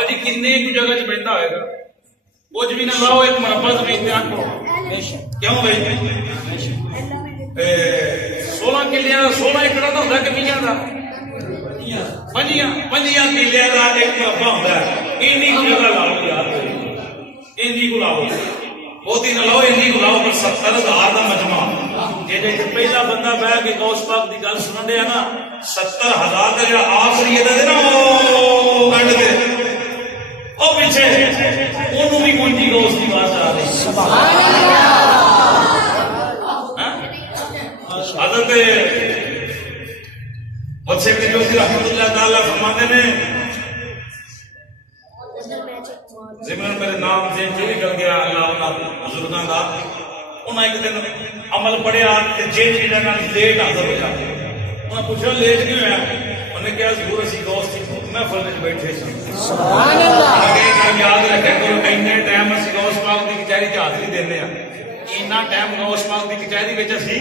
ਭਾਜੀ ਕਿੰਨੇ ਕੁ ਜਗ੍ਹਾ 'ਚ ਬੈਠਾ ਹੋਏਗਾ, ਕੁਝ ਵੀ ਨਾ ਲਾਓ, ਇੱਕ ਮਰਬਾ ਜ਼ਮੀਨ ਤੇ ਆਖੋ ਕਿਉਂ ਬਈ 16 ਕਿੱਲਿਆਂ ਦਾ 16 ਏਕੜਾਂ ਦਾ ਹੁੰਦਾ ਕਿੰਨੀਆਂ ਦਾ 5 ਕਿੱਲਿਆਂ ਦਾ ਇੱਕ ਮਰਬਾ ਹੁੰਦਾ। ਇੰਨੀ ਜਗ੍ਹਾ ਲਾਓ ਯਾਰ, ਇੰਨੀ ਕੁ ਲਾਓ, ਬਹੁਤੀ ਨਾ ਲਾਓ, ਇੰਨੀ ਕੁ ਲਾਓ, ਪਰ 70,000 ਦਾ ਮਜਮਾ। ਜੇ ਪਹਿਲਾ ਬੰਦਾ ਬਹਿ ਕੇ ਗੌਸ ਪਾਕ ਦੀ ਗੱਲ ਸੁਣਨ ਡਿਆ ਨਾ, 70,000 ਦਾ ਜਿਹੜਾ ਆਖਰੀ ਇਹਦਾ ਨਾ ਉਹ ਕੱਢ ਦੇ ਉਹ ਪਿੱਛੇ ਉਹਨੂੰ ਵੀ ਕੋਈ ਦੀ ਗੌਸ ਦੀ ਆਵਾਜ਼ ਆ ਰਹੀ। ਸੁਭਾਨ ਅੱਲਾਹ। حضرت بادشاہ ابن جوزی رحمۃ اللہ تعالی فرماتے ہیں، ضمن میرے نام سے جو نکل گیا اللہ بزرگاں دا، انہاں ایک دن عمل پڑھیا کہ جن جنہاں نال لیٹ حاضر ہو جاتے، انہاں پوچھا لیٹ کیوں ہے؟ انہیں کہا حضور اسی گوشت کی محفل میں بیٹھے سن۔ سبحان اللہ۔ یاد رکھے کرو اینے ٹائم اسی گوشت پاک دی کچہری چ حاضری دینے ہیں، اینا ٹائم گوشت پاک دی کچہری وچ اسی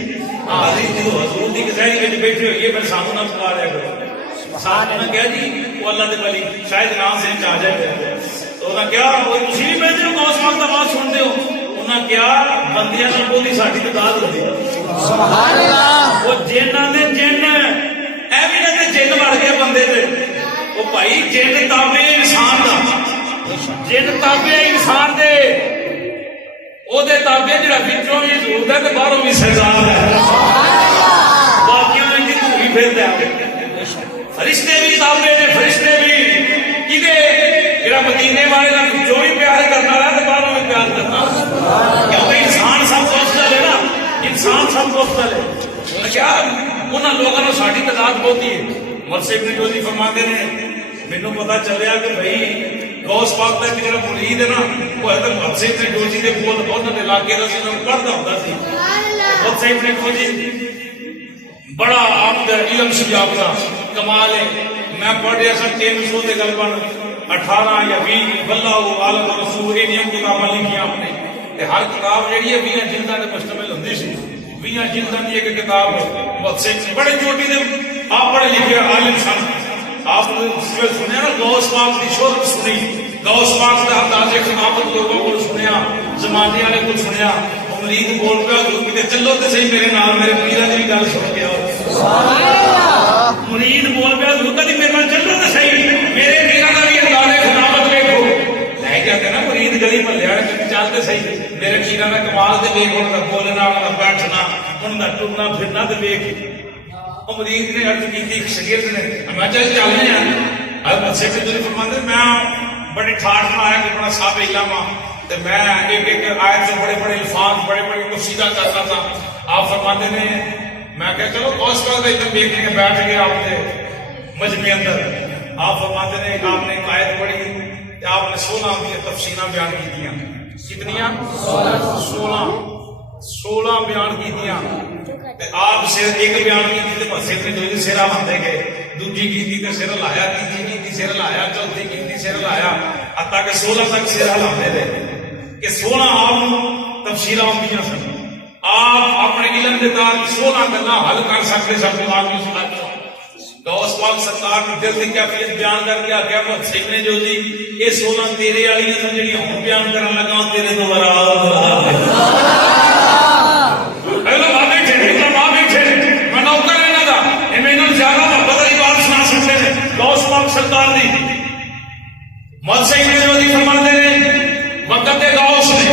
حاضری حضور دی کچہری وچ بیٹھے ہوئے، پھر سانوں نہ پکاریا کرو۔ ساتھ نے کہا جی وہ اللہ دے ولی شاید نام سے آ جائے، تو انہاں کیا وہ تسی بھی بیٹھے ہو گوشت پاک دا بات سنتے ہو؟ انہاں کیا بندیاں نال بہت ساڈی تعداد ہوندی ہے۔ سبحان اللہ۔ وہ جناں دے جن ایویں جن بڑھ گیا بندے سے، وہ بھائی جن تابع انسان دا، جن تابع انسان دے او دے تابع جڑا وچوں بھی ضرورت ہے تے باہروں بھی سردار ہے، باقیوں نے کی تو ہی پھردا ہے۔ فرشتے بھی تابع نے، فرشتے بھی کدے جڑا مدینے والے دا جو بھی پیار کرنا ہے تے باہروں بھی پیار کرنا، کیونکہ انسان سب کو افضل ہے نا، انسان سب کو افضل ہے۔ کیا انہاں لوگوں نے ساڈی تعداد بہت ہی ہے۔ مرثی ابن جوزی فرماتے ہیں مینوں پتہ چلیا کہ بھائی غوث پاک دا جڑا مرید ہے نا وہ حضرت مرثی ابن جوزی دے کول انہاں دے علاقے دا سی، پڑھدا ہوندا سی۔ مرثی ابن جوزی بڑا آپ دا علم سی یافتہ، کمال ہے۔ میں پڑھ رہا سا 300 دے غالباً 18 یا 20 واللہ عالم رسول انہاں کتاباں لکھیاں آپ نے، تے ہر کتاب جڑی ہے 20 جلداں تے مشتمل ہوندی سی، 20 جلداں دی ایک کتاب مرثی بڑے چوٹی دے آپ پڑھے لکھے عالم سن۔ آپ نے سنیا نا غوث پاک کی شہرت سنی، غوث پاک کا انداز خطابت لوگوں کو سنیا، زمانے والے کو سنیا، مرید بول پیا کہ چلو تے صحیح میرے نال میرے پیراں دی گل سن کے آؤ۔ سبحان اللہ۔ مرید بول پیا کدی میرے نال چلو تے صحیح میرے پیراں دا بھی انداز خطابت دیکھو، لے جاتے نا مرید گلی محلے والے چلتے صحیح میرے پیراں دا کمال تے دیکھ، ان دا بولنا، ان دا بیٹھنا، ان دا ٹرنا پھرنا تے دیکھ۔ مرید نے عرض کی تھی شاگرد نے، میں چل چلنے ہیں حضرت سے فرماتے میں بڑی ٹھاٹ میں آیا کہ بڑا صاحب علم تے میں ایک ایک آیت سے بڑے بڑے الفاظ بڑے بڑے کو سیدھا کرتا تھا۔ آپ فرماتے ہیں میں کہ چلو غوث پاک کا اتنا دیکھنے کے بیٹھ گیا آپ کے مجمع اندر۔ آپ فرماتے ہیں آپ نے ایک آیت پڑھی، آپ نے 16 تفسیراں بیان کی تھیں۔ کتنیاں؟ 16 بیان کی تھیں۔ آپ سر ایک بیان کی تھی تو سر جو سیرا بنتے گئے، دوجی کی تھی سر لایا، تیجی کی سر لایا، چوتھی کی سر لایا، حتیٰ کہ 16 تک سر لاتے رہے کہ 16 آپ تفسیراں ہوندی سن۔ آپ اپنے علم کے تحت 16 گلاں حل کر سکتے سب کو آپ کی سنت۔ غوث پاک سرکار کی دل کی کیفیت بیان کر کے آگیا مرثی ابن جوزی یہ 16 تیرے والی سن جڑی ہن بیان کرن لگا تیرے تو برا سرکار دی مرثی ابن جوزی فرماتے ہیں وقت غوث نے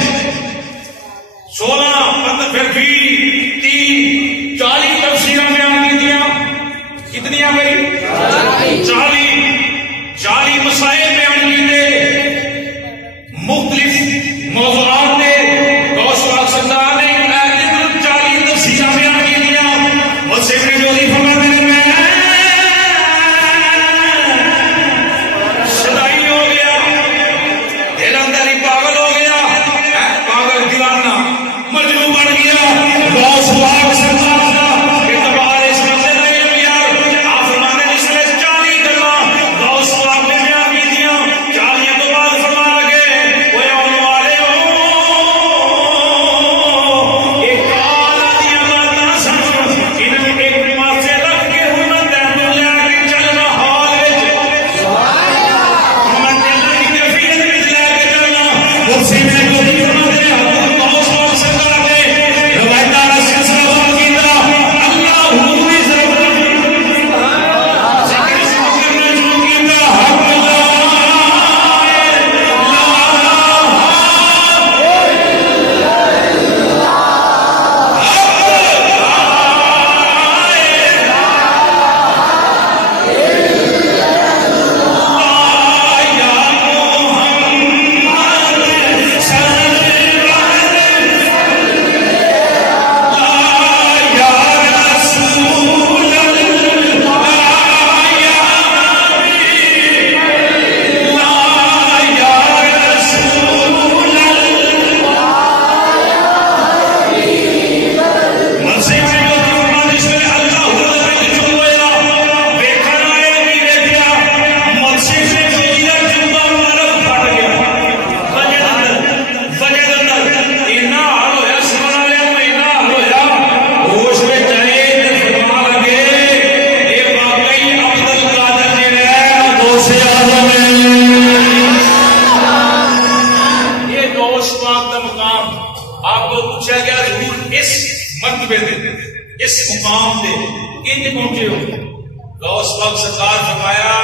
16 پھر 20 30 40 تفسیراں بیان کی دیا۔ کتنیاں بھائی؟ 40 مسائل بیان کیتے، مختلف موضوعات پہ غوث پاک سرکار نے 40 تفسیراں بیان کی دیا۔ مرثی ابن جوزی فرماتے ہیں میں مرتبے دے اس مقام دے کنج پہنچے ہو؟ غوث پاک سرکار فرمایا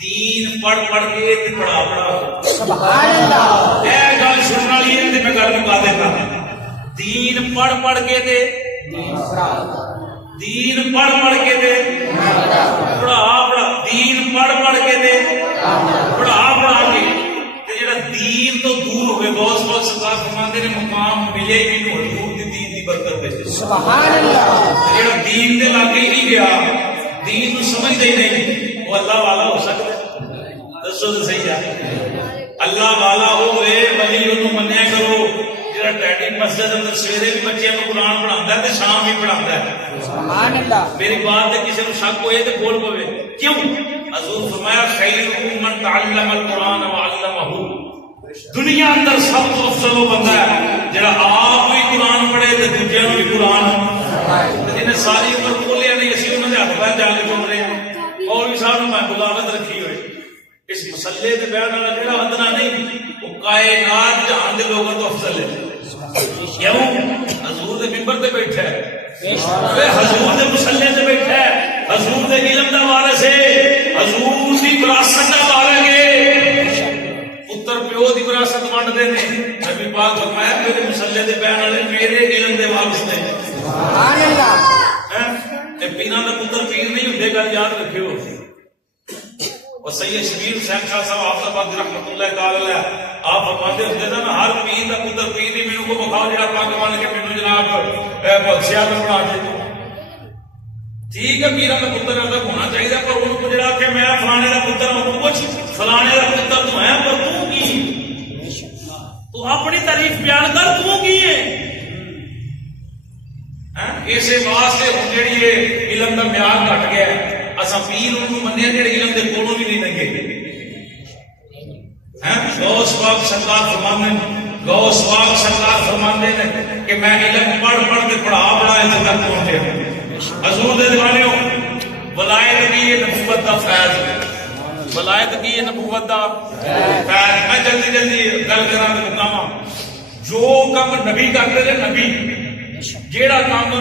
دین پڑھ پڑھ کے تے پڑھا پڑھا سبحان اللہ. اے گل سنن والی ہے تے میں گل مکا دیتا. دین پڑھ پڑھ کے تے دین پڑھ پڑھ کے تے پڑھا پڑھا دین پڑھ پڑھ کے تے پڑھا پڑھا کے تے جڑا دین تو دور ہوئے غوث پاک سرکار فرماندے نے مقام ملے ہی نہیں حضور دی دین دی برکت دے سبحان اللہ. جڑا دین دے لاگے ہی نہیں گیا دین کو سمجھتے ہی نہیں وہ اللہ والا ہو سکتا ہے؟ دسو تو صحیح ہے. اللہ والا ہوئے ولی انہوں منیا کرو جڑا ڈیڈی مسجد اندر سویرے بھی بچیاں کو قرآن پڑھاتا ہے تے شام بھی پڑھاتا ہے سبحان اللہ. میری بات تے کسی کو شک ہوئے تے بول پوے کیوں؟ حضور فرمایا خیرکم من تعلم القرآن وعلمہ. دنیا اندر سب تو افضل وہ بندہ ہے جڑا آپ بھی قرآن پڑھے تے دوجیاں نوں بھی قرآن جنہیں ساری عمر کھولیا نہیں اسی انہوں نے ہاتھ پیر جا کے چوم رہے ہیں. مولوی صاحب نے میں بغاوت رکھی ہوئے اس مسئلے تے بیان والا جڑا ادنا نہیں وہ کائنات جہان دے لوگوں تو افضل ہے. کیوں؟ حضور دے منبر تے بیٹھا ہے حضور دے مسلے تے بیٹھا ہے حضور دے علم دا وارث ہے حضور دی وراثت دا وارث ہے. پتر پیو دی وراثت ونڈدے نے نبی پاک فرمایا میرے مسلے تے بیان والے میرے علم دے وارث نے سبحان اللہ. پیران کا پتر پیر نہیں ہوتے گل یاد رکھو. اور سید شبیر حسین شاہ صاحب آپ آباد رحمۃ اللہ تعالی آپ فرماتے ہوتے تھے نا ہر پیر کا پتر پیر نہیں میرے کو بخاؤ جڑا پاک بن کے میرے جناب سیاست بنا دے. ٹھیک ہے پیران کا پتر الگ ہونا چاہیے پر ان کو جڑا کہ میں فلانے کا پتر ہوں کچھ فلانے کا پتر تو ہے پر تو کی تو اپنی تعریف بیان کر تو کی ہے. اسے واسطے ہوں جیڑی علم کا معیار گھٹ گیا ہے اساں پیر انہوں منیا جڑے علم دے کولوں بھی نہیں لنگے. غوث پاک سرکار فرماندے نے کہ میں علم پڑھ پڑھ کے پڑھا پڑھا اتنے تک پہنچے. حضور دے دیوانے ہو ولایت کی یہ نبوت دا فیض ولایت کی یہ نبوت دا فیض. میں جلدی جلدی گل کراں تے مکاواں. جو کم نبی کرتے رہے نبی جیڑا کام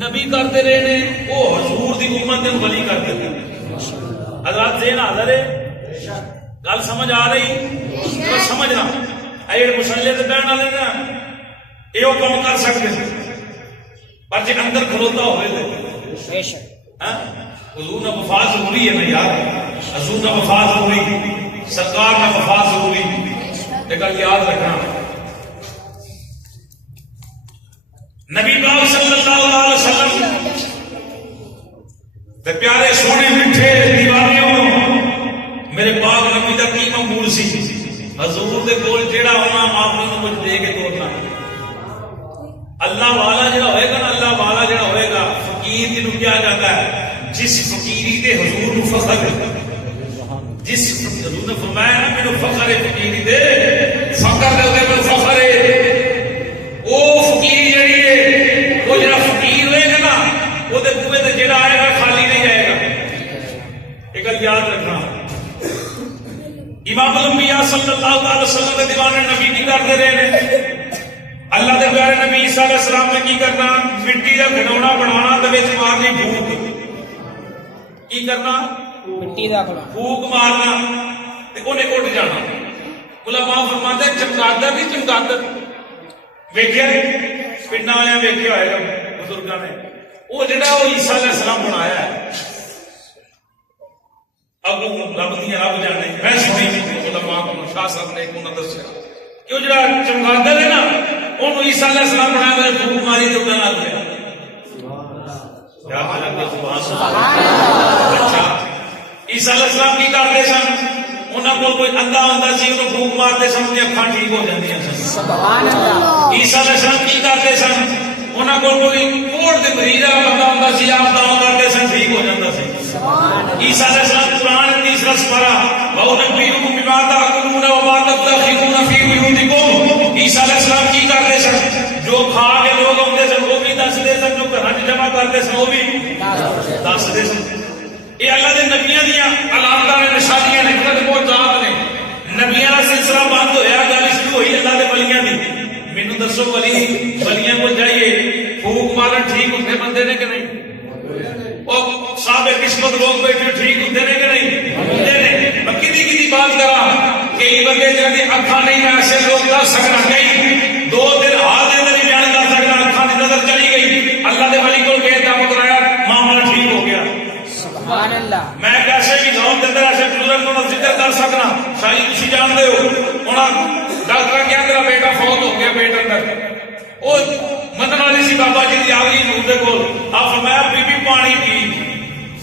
نبی کرتے رہے نے وہ حضور دی امت دے ولی کرتے رہے. حضرات ذہن حاضر ہے گل سمجھ آ رہی سمجھنا اے مسلے تے بیٹھن والے نا یہ کام کر سکتے پر جے اندر کھلوتا ہوئے بے شک حضور کا وفا ضروری ہے نا یار. حضور کا وفا ضروری سرکار کا وفا ضروری یہ گل یاد رکھنا. نبی پاک صلی اللہ علیہ وسلم تے پیارے سونے میٹھے دیوانیوں میرے پاک نبی دا کی معمول سی حضور دے کول جیڑا ہونا آپ نے کچھ دے کے توڑنا. اللہ والا جڑا ہوئے گا نا اللہ والا جڑا ہوئے گا فقیر جنوں کیا جاتا ہے جس فقیری تے حضور نو فخر ہے. جس حضور نے فرمایا نا میرے فخر ہے فقیری دے فخر دے اوتے پر فخر ہے. وہ فقیر جڑی ہے وہ جڑا فقیر ہوئے گا نا وہ دے بوئے تے جڑا آئے گا خالی نہیں جائے گا. ایک گل یاد رکھنا امام الانبیاء صلی اللہ علیہ وسلم کے دیوانے نبی کی کرتے رہے. اللہ دے پیارے نبی عیسیٰ علیہ السلام نے کی کرنا مٹی کا کھلونا بنانا تے وچ مارنی پھوک. کی کرنا مٹی دا پھوک مارنا تے اونے اٹھ جانا. علماء فرماتے ہیں چمگادڑ نہیں چمگادڑ ویکھیا پنڈاں والے ویکھیا ہوئے گا بزرگاں نے وہ جڑا وہ عیسیٰ علیہ السلام بنایا ہے اگوں رب دیاں رب جانے میں سنی علماء کو شاہ صاحب نے انہاں دسیا کہ وہ جڑا چمگادڑ ہے نا انہوں عیسیٰ علیہ السلام بنایا میرے پھوک ماری تو نہ لگ گیا. کیا مطلب سبحان اللہ. اچھا عیسیٰ علیہ السلام کی کرتے سن انہاں کو کوئی اندھا ہوندا سی انہوں پھوک مارتے سن اپنی اکھاں ٹھیک ہو جاندیاں سن. سبحان اللہ. عیسیٰ علیہ السلام کی کرتے سن انہاں کو کوئی کوڑ دے مریض بندہ ہوندا سی آپ دعا کرتے سن ٹھیک ہو جاندا سی. عیسیٰ علیہ السلام قرآن تیسرا سپارہ وَأُنَبِّئُكُم بِمَا تَأْكُلُونَ وَمَا تَدَّخِرُونَ فِي بُيُوتِكُمْ. عیسیٰ علیہ السلام کی کرتے سن جو کھا کے لوگ آتے سن وہ بھی دستے سن جو گھر جمع کرتے سن وہ بھی دستے سن. یہ اللہ دے نبیاں دیاں علامتاں نے نشانیاں نے بہت ذات نے. نبیاں دا سلسلہ بند ہویا گل شروع ہوئی اللہ دے ولیاں دی. مینو دسو ولیاں کو جائیے پھوک مارن ٹھیک ہوتے بندے نے کہ نہیں؟ اور صاحب قسمت لوگ بیٹھے ٹھیک ہوتے نے کہ نہیں؟ ہوتے نے. میں کدی بات کرا کئی بندے جاتے اکھاں نہیں میں ایسے لوگ دس سکنا کئی 2 دن حال دے اندر بیان کر سکنا اکھاں کی نظر چلی گئی اللہ دے ولی کو گئے دعوت کرایا معاملہ ٹھیک ہو گیا. سبحان اللہ. میں کیسے بھی گاؤں کے اندر ایسے بزرگ کو ذکر کر سکنا شاید تسی جانتے ہو انہاں ڈاکٹر کیا میرا بیٹا فوت ہو گیا پیٹ اندر وہ منن والی سی بابا جی دی آگئی نور دے کول آپ فرمایا بی بی پانی پی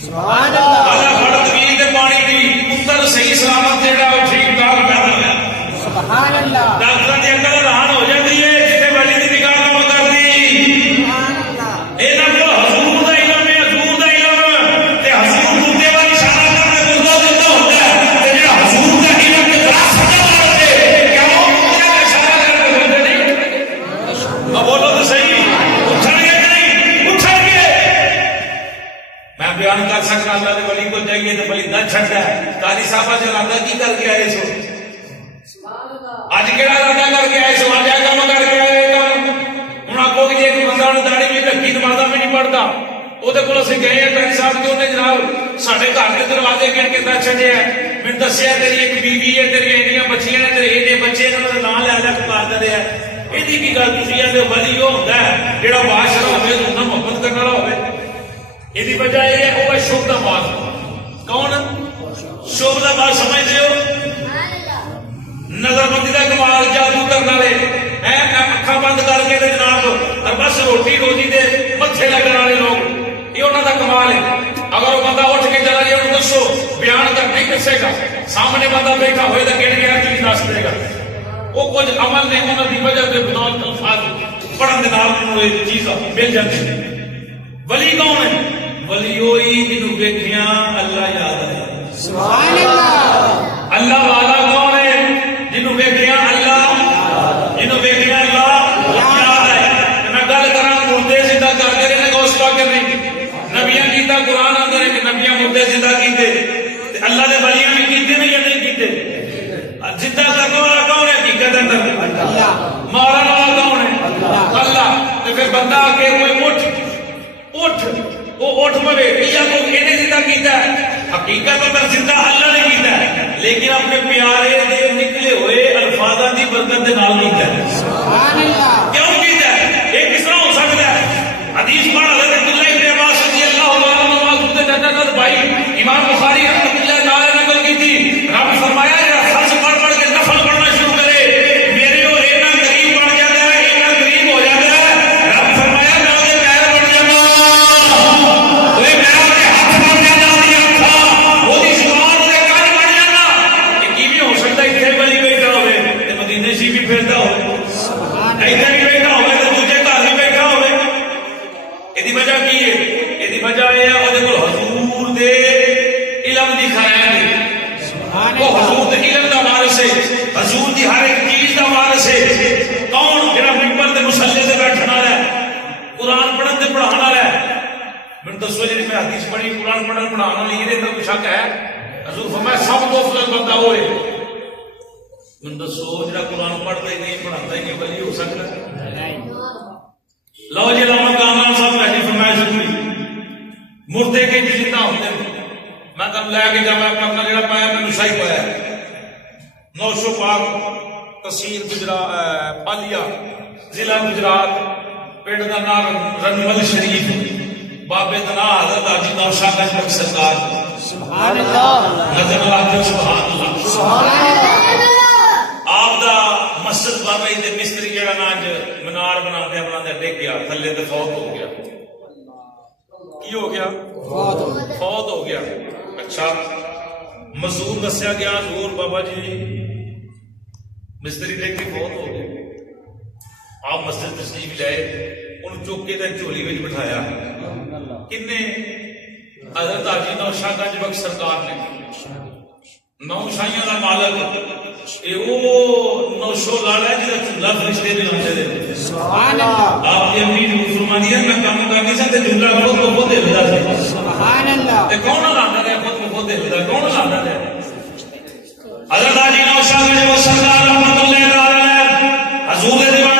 سبحان اللہ اللہ بڑا طویل دے پانی پی پتر صحیح سلامت جڑا وہ ٹھیک ٹھاک پیدا ہوا سبحان اللہ. ڈاکٹر دی عقل حیران ہو جاتی ہے جتے ولی دی نگاہ کام کرتی سبحان اللہ. اے نہ کو حضور دا علم ہے حضور دا علم تے حضور مردے والی اشارہ کرنے مردہ زندہ ہوتا ہے تے جڑا حضور دا علم تے بڑا سمجھ آتا ہے کیا وہ مردے والی اشارہ کرنے مردے نہیں؟ اب بولو تو صحیح اٹھن گے کہ نہیں؟ اٹھن گے. میں بیان کر سکتا اللہ دے ولی کو جائیے تے ولی نہ چھڑدا ہے قاری صاحب جلاندہ کی کر کے آئے سو اج کیڑا راجا کر کے آئے سو اج کام کر کے آئے کام ہن آکو کہ ایک بندہ نے داڑھی بھی رکھی نمازاں بھی نہیں پڑھدا او دے کول اسی گئے قاری صاحب جو نے جناب ساڈے گھر دے دروازے گن کے دا چھڈیا میں دسیا تیری ایک بیوی ہے تیری انیاں بچیاں نے تیرے اینے بچے نے انہاں دا نام لے لے پکار دے رہا ہے ایدی کی گل تسی اے ولی او ہوندا ہے جیڑا بادشاہ ہوے تے انہاں محبت کرن والا ہوے ایدی وجہ اے ہے او شوق دا باز کون شوق دا باز سمجھدے ہو نظر بندی کا کمال جادو کرنے والے اکھاں بند کر کے جناب بس روٹی روزی دے متھے لگنے والے لوگ یہ انہوں کا کمال ہے. اگر وہ بندہ اٹھ کے چلا جائے انہوں دسو بیان کر نہیں دسے گا سامنے بندہ بیٹھا ہوئے تو کہڑی کہڑی چیز دس دے گا وہ کچھ عمل نہیں انہوں کی وجہ سے بدولت الفاظ پڑھن کے نال چیز مل جاتی ہے. ولی کون ہے؟ ولی وہی جنہوں ویکھیاں اللہ یاد ہے سبحان اللہ. اللہ والا کون ہے؟ جنہوں ویکھیا اللہ جنہوں ویکھیا اللہ یاد ہے. میں گل کراں مردے زندہ کر کے نے غوث پاک نہیں نبیاں کیتا قرآن اندر ہے کہ نبیاں مردے زندہ کیتے تے اللہ دے ولیاں بھی کیتے نہیں یا نہیں کیتے؟ زندہ کرنے والا کون ہے حقیقت اندر؟ اللہ. مارن والا کون ہے؟ اللہ. تے پھر بندہ آ کے کوئی اٹھ وہ اٹھ پوے یا کوئی کہنے زندہ کیتا ہے حقیقت اندر زندہ اللہ نے کیتا ہے لیکن اپنے پیارے دے نکلے ہوئے الفاظاں دی برکت دے نال کیتا ہے سبحان اللہ. کیوں کیتا ہے؟ یہ کس طرح ہو سکتا ہے؟ حدیث پڑھ حضرت عبداللہ ابن عباس رضی اللہ عنہ مسعود جنت بھائی امام بخاری رحمۃ اللہ تعالی نے نقل کی تھی رب فرمایا فرض پڑھ پڑھ کے نفل پڑھنا شروع کرے میرے اور اتنا قریب بڑھ جاتا ہے اتنا قریب ہو جاتا ہے رب فرمایا میں اسے پیر بڑھ جانا وہ میں اپنے ہاتھ بڑھ جانا دی اکھاں وہ دی زبان دے کان بڑھ جانا. یہ کی بھی ہو سکتا ہے اتنے بلی بیٹھا ہوئے تے مدینے سی بھی پھردا ہوئے ادھر بھی بیٹھا ہوئے تے دوسرے گھر بھی بیٹھا ہوئے. یہ وجہ کی ہے؟ یہ وجہ یہ ہے وہ حضور دے علم دی خرائط ہے وہ حضور دے علم دا وارث ہے حضور دی ہر ایک چیز دا وارث ہے. کون؟ جڑا منبر دے مصلی تے بیٹھن والا ہے قرآن پڑھن تے پڑھانا والا ہے. میں دسو جی میں حدیث پڑھی قرآن پڑھن پڑھانا والی یہ تے کوئی شک ہے؟ حضور فرمایا سب تو افضل بندہ وہ ہے. میں دسو جڑا قرآن پڑھتا ہی نہیں پڑھاتا ہی نہیں ولی ہو سکتا ہے؟ لو جی علامہ کامران صاحب نے فرمایا ضروری مردے کے زندہ ہوتے ہیں میں تم لے کے جا میں اپنا جڑا پایا میں نشائی پایا 900 پاک تحصیل گجرات پالیا ضلع گجرات پیٹ کا نام رنمل شریف بابے کا نام حضرت حاجی نوشاد گنج بخش سرکار سبحان اللہ نظر اللہ سبحان اللہ سبحان اللہ. آپ دا مسجد بابا جی دے مستری جڑا نا اج مینار بناندے بناندے ڈگ گیا تھلے تے فوت ہو گیا. کی ہو گیا؟ فوت ہو گیا. اچھا مزدور دسیا گیا حضور بابا جی مستری ڈگ کے فوت ہو گئے. آپ مسجد تشریف لائے ان چوک کے جھولی وچ بٹھایا کنے؟ حضرت حاجی نوشاد گنج بخش سرکار نے نو شاہیاں دا مالک اے او 900 لالا ہے جہاں چولہا فرشتے بھی آتے دے سبحان اللہ. آپ کی امی نے فرمایا میں کام کرنی سا تے چولہا خود کو خود ہلدا سی سبحان اللہ. تے کون لانا ہے خود کو خود ہلدا کون لانا ہے؟ حضرت حاجی نوشاد گنج بخش سرکار رحمۃ اللہ تعالی علیہ حضور دے دیوان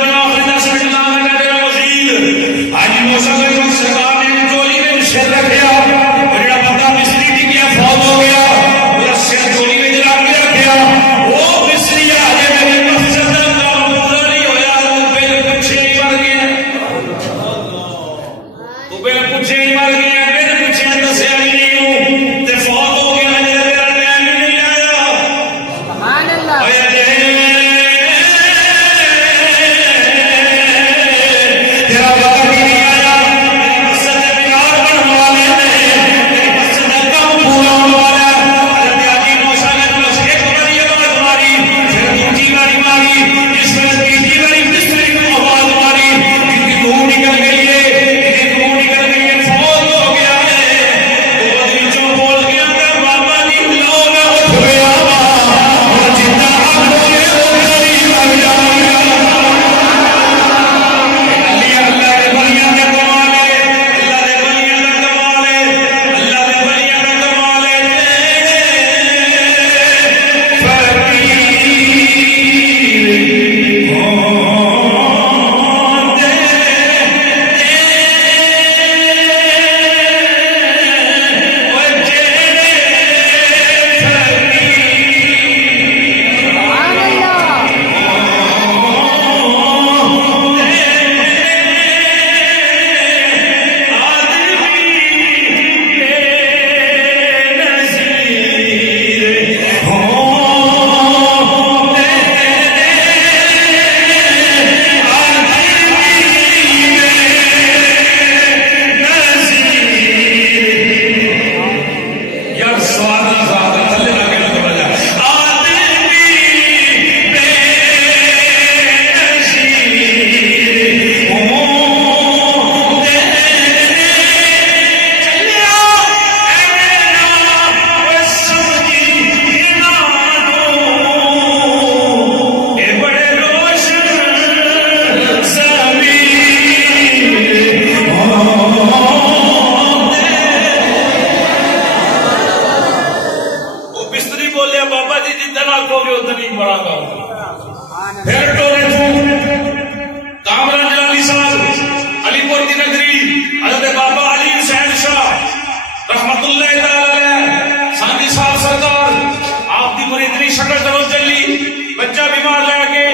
بابا جی جتنا آخو گے اتنی بڑا گا. پھر ٹولے کامران جلالی صاحب علی پور کی نگری حضرت بابا علی حسین شاہ رحمت اللہ تعالی سانجی صاحب سرکار آپ کی مریدنی شکل کرو چلی بچہ بیمار لے کے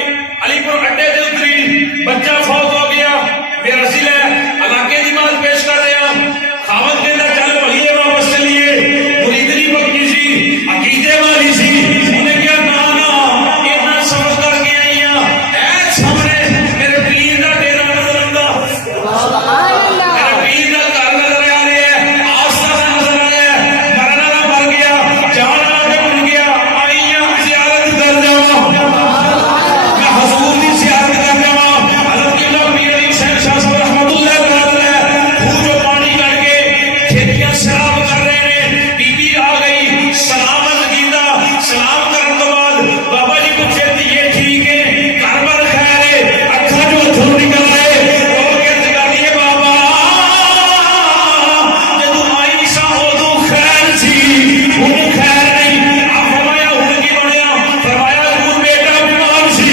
علی پور اڈے دے اتری بچہ فوت ہو گیا میرا ضلع ہے علاقے کی بات پیش کر رہے ہیں خاوت کے اندر چل پڑیے واپس چلیے مریدنی پکی سی عقیدے والی سی انہیں کیا نانا اتنا سمجھ کر کے آئی ہیں اے سامنے میرے پیر کا ڈیرا نظر آتا میرے پیر کا گھر نظر آ رہے ہیں آستانہ نظر آ رہے ہیں مرنا نہ مر گیا جان نہ بن گیا آئی ہیں زیارت کر جاؤ میں حضور کی زیارت کر جاؤ حضرت قبلہ پیر علی حسین شاہ صاحب رحمت اللہ تعالی خوب جو پانی کر کے کھیتیاں سیراب کر رہے ہیں بی بی آ گئی سلام کیتا سلام کرنے کے بعد بابا جی پوچھے یہ ٹھیک ہے گھر پر خیر ہے اکھا جو اتھرو نکل آئے وہ کہتے گالیے بابا جدو آئی سا ہو تو خیر سی انہوں خیر نہیں آپ فرمایا ہوں کی بڑھیا فرمایا دور بیٹا بیمار سی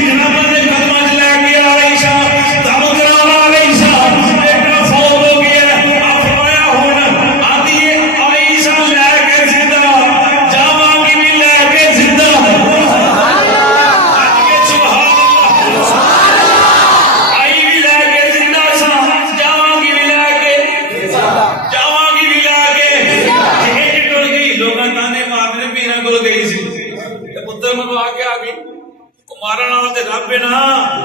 جناب نے قدمہ لے کے آئی سا دم کرانا آئی سا بیٹا فوت ہو گیا آپ فرمایا ہوں آدھی آئی سا لے کے زندہ جاواں کی بھی لے کے زندہ آج کے سبحان اللہ آئی بھی لے کے زندہ سا جاواں کی بھی لے کے یہ ٹر گئی لوگاں تانے مارنے پیرا کول گئی سی پتر میں آ کے آ گئی مارن والا تے رب ہے نا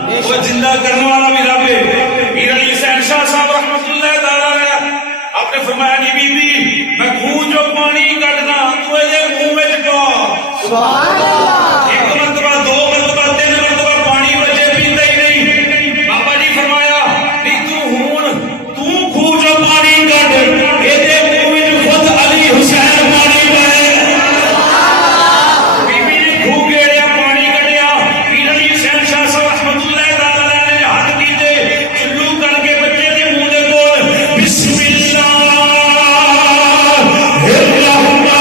وہ زندہ کرنے والا بھی رب ہے پیر علی حسین شاہ صاحب رحمت اللہ تعالی علیہ آپ نے فرمایا نہیں بی بی میں خون جو پانی کڈنا تو دے منہ وچ پا سبحان اللہ ایک مرتبہ دو مرتبہ تین مرتبہ پانی بچے پیتا ہی نہیں بابا جی فرمایا نہیں تو ہون تو خون جو پانی کڈ اے دے منہ وچ خود علی حسین پانی پائے بی بی نے خون گیڑیا پانی کڈیا پیر علی حسین شاہ صاحب رحمت اللہ تعالی علیہ نے ہاتھ کیتے چلو کر کے بچے دے منہ دے کول بسم اللہ الرحمن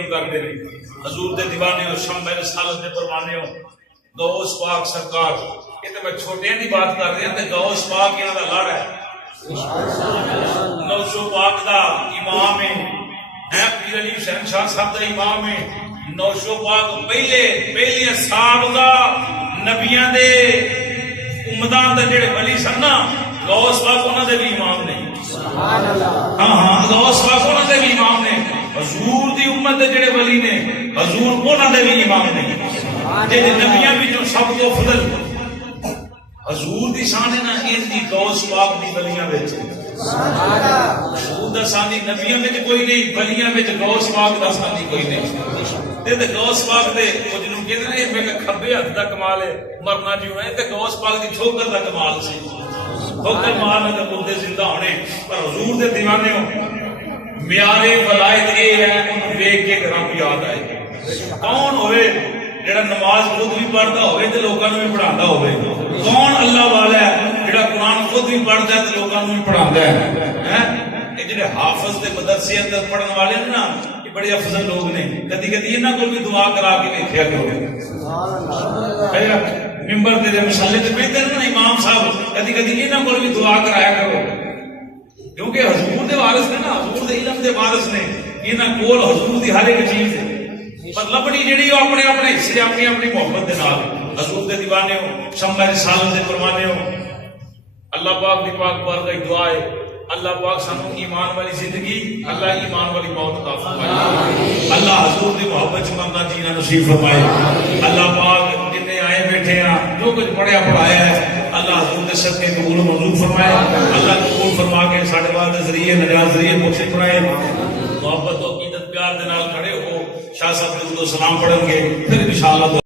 حضور دے دیوانے ہو شمع رسالت دے پروانے ہو غوث پاک سرکار یہ تو میں چھوٹیاں دی بات کر رہے ہیں کہ غوث پاک یہاں دا لڑ ہے نوشو پاک دا امام ہے پیر علی حسین شاہ صاحب دا امام ہے نوشو پاک پہلے اصحاب دا نبیاں دے امدان دا جڑے ولی سن نا غوث پاک انہاں دے بھی امام نے ہاں غوث پاک انہاں دے بھی امام نے حضور دی امت دے جڑے ولی نے حضور انہاں دے بھی امام نے تے نبیاں بھی جو سب تو افضل حضور دی شان ہے نا ان دی غوث پاک دی ولیاں وچ حضور دا شان دی نبیاں وچ کوئی نہیں ولیاں وچ غوث پاک دا شان دی کوئی نہیں تے غوث پاک دے او جنوں کہندے نے میرے کھبے ہاتھ دا کمال ہے مرنا جو ہے تے غوث پاک دی ٹھوکر دا کمال سی ٹھوکر مارنے تے مردے زندہ ہونے پر حضور دے دیوانے ہو میارے ولایت اے ہے ان دیکھ کے رب یاد آئے کون ہوئے جڑا نماز خود بھی پڑھتا ہوئے تے لوکاں نوں بھی پڑھاندا ہوئے. کون اللہ والا ہے جڑا قرآن خود بھی پڑھتا ہے تے لوکاں نوں بھی پڑھاندا ہے. یہ جڑے حافظ تے مدرسے اندر پڑھن والے ہیں نا یہ بڑے افضل لوگ نے. کدی کدی انہاں کول بھی دعا کرا کے ویکھیا کرو. سبحان اللہ. ممبر تے مصلی تے بیٹھے نا امام صاحب کدی کدی انہاں کول بھی دعا کرایا کرو کیونکہ حضور دے وارث نے نا حضور دے علم دے وارث نے. انہاں کول حضور دی ہر ایک چیز ہے پر لبنی جڑی وہ اپنے اپنے حصے اپنی اپنی محبت دے نال حضور دے دیوانے ہو شمع رسالت دے پروانے ہو. اللہ پاک دی پاک بارگاہ دعا ہے اللہ پاک سانو ایمان والی زندگی اللہ ایمان والی موت عطا فرمائے. اللہ حضور دی محبت چ مرنا جینا نصیب فرمائے. اللہ پاک جتنے آئے بیٹھے ہیں جو کچھ پڑھیا پڑھایا ہے اللہ حضور دے صدقے قبول و منظور فرمائے. اللہ قبول فرما کے ساڈے بعد ذریعے نجات ذریعے بخش فرمائے. محبت و عقیدت پیار دے نال کھڑے ہو. شاہ صاحب درود و سلام پڑھیں گے پھر انشاءاللہ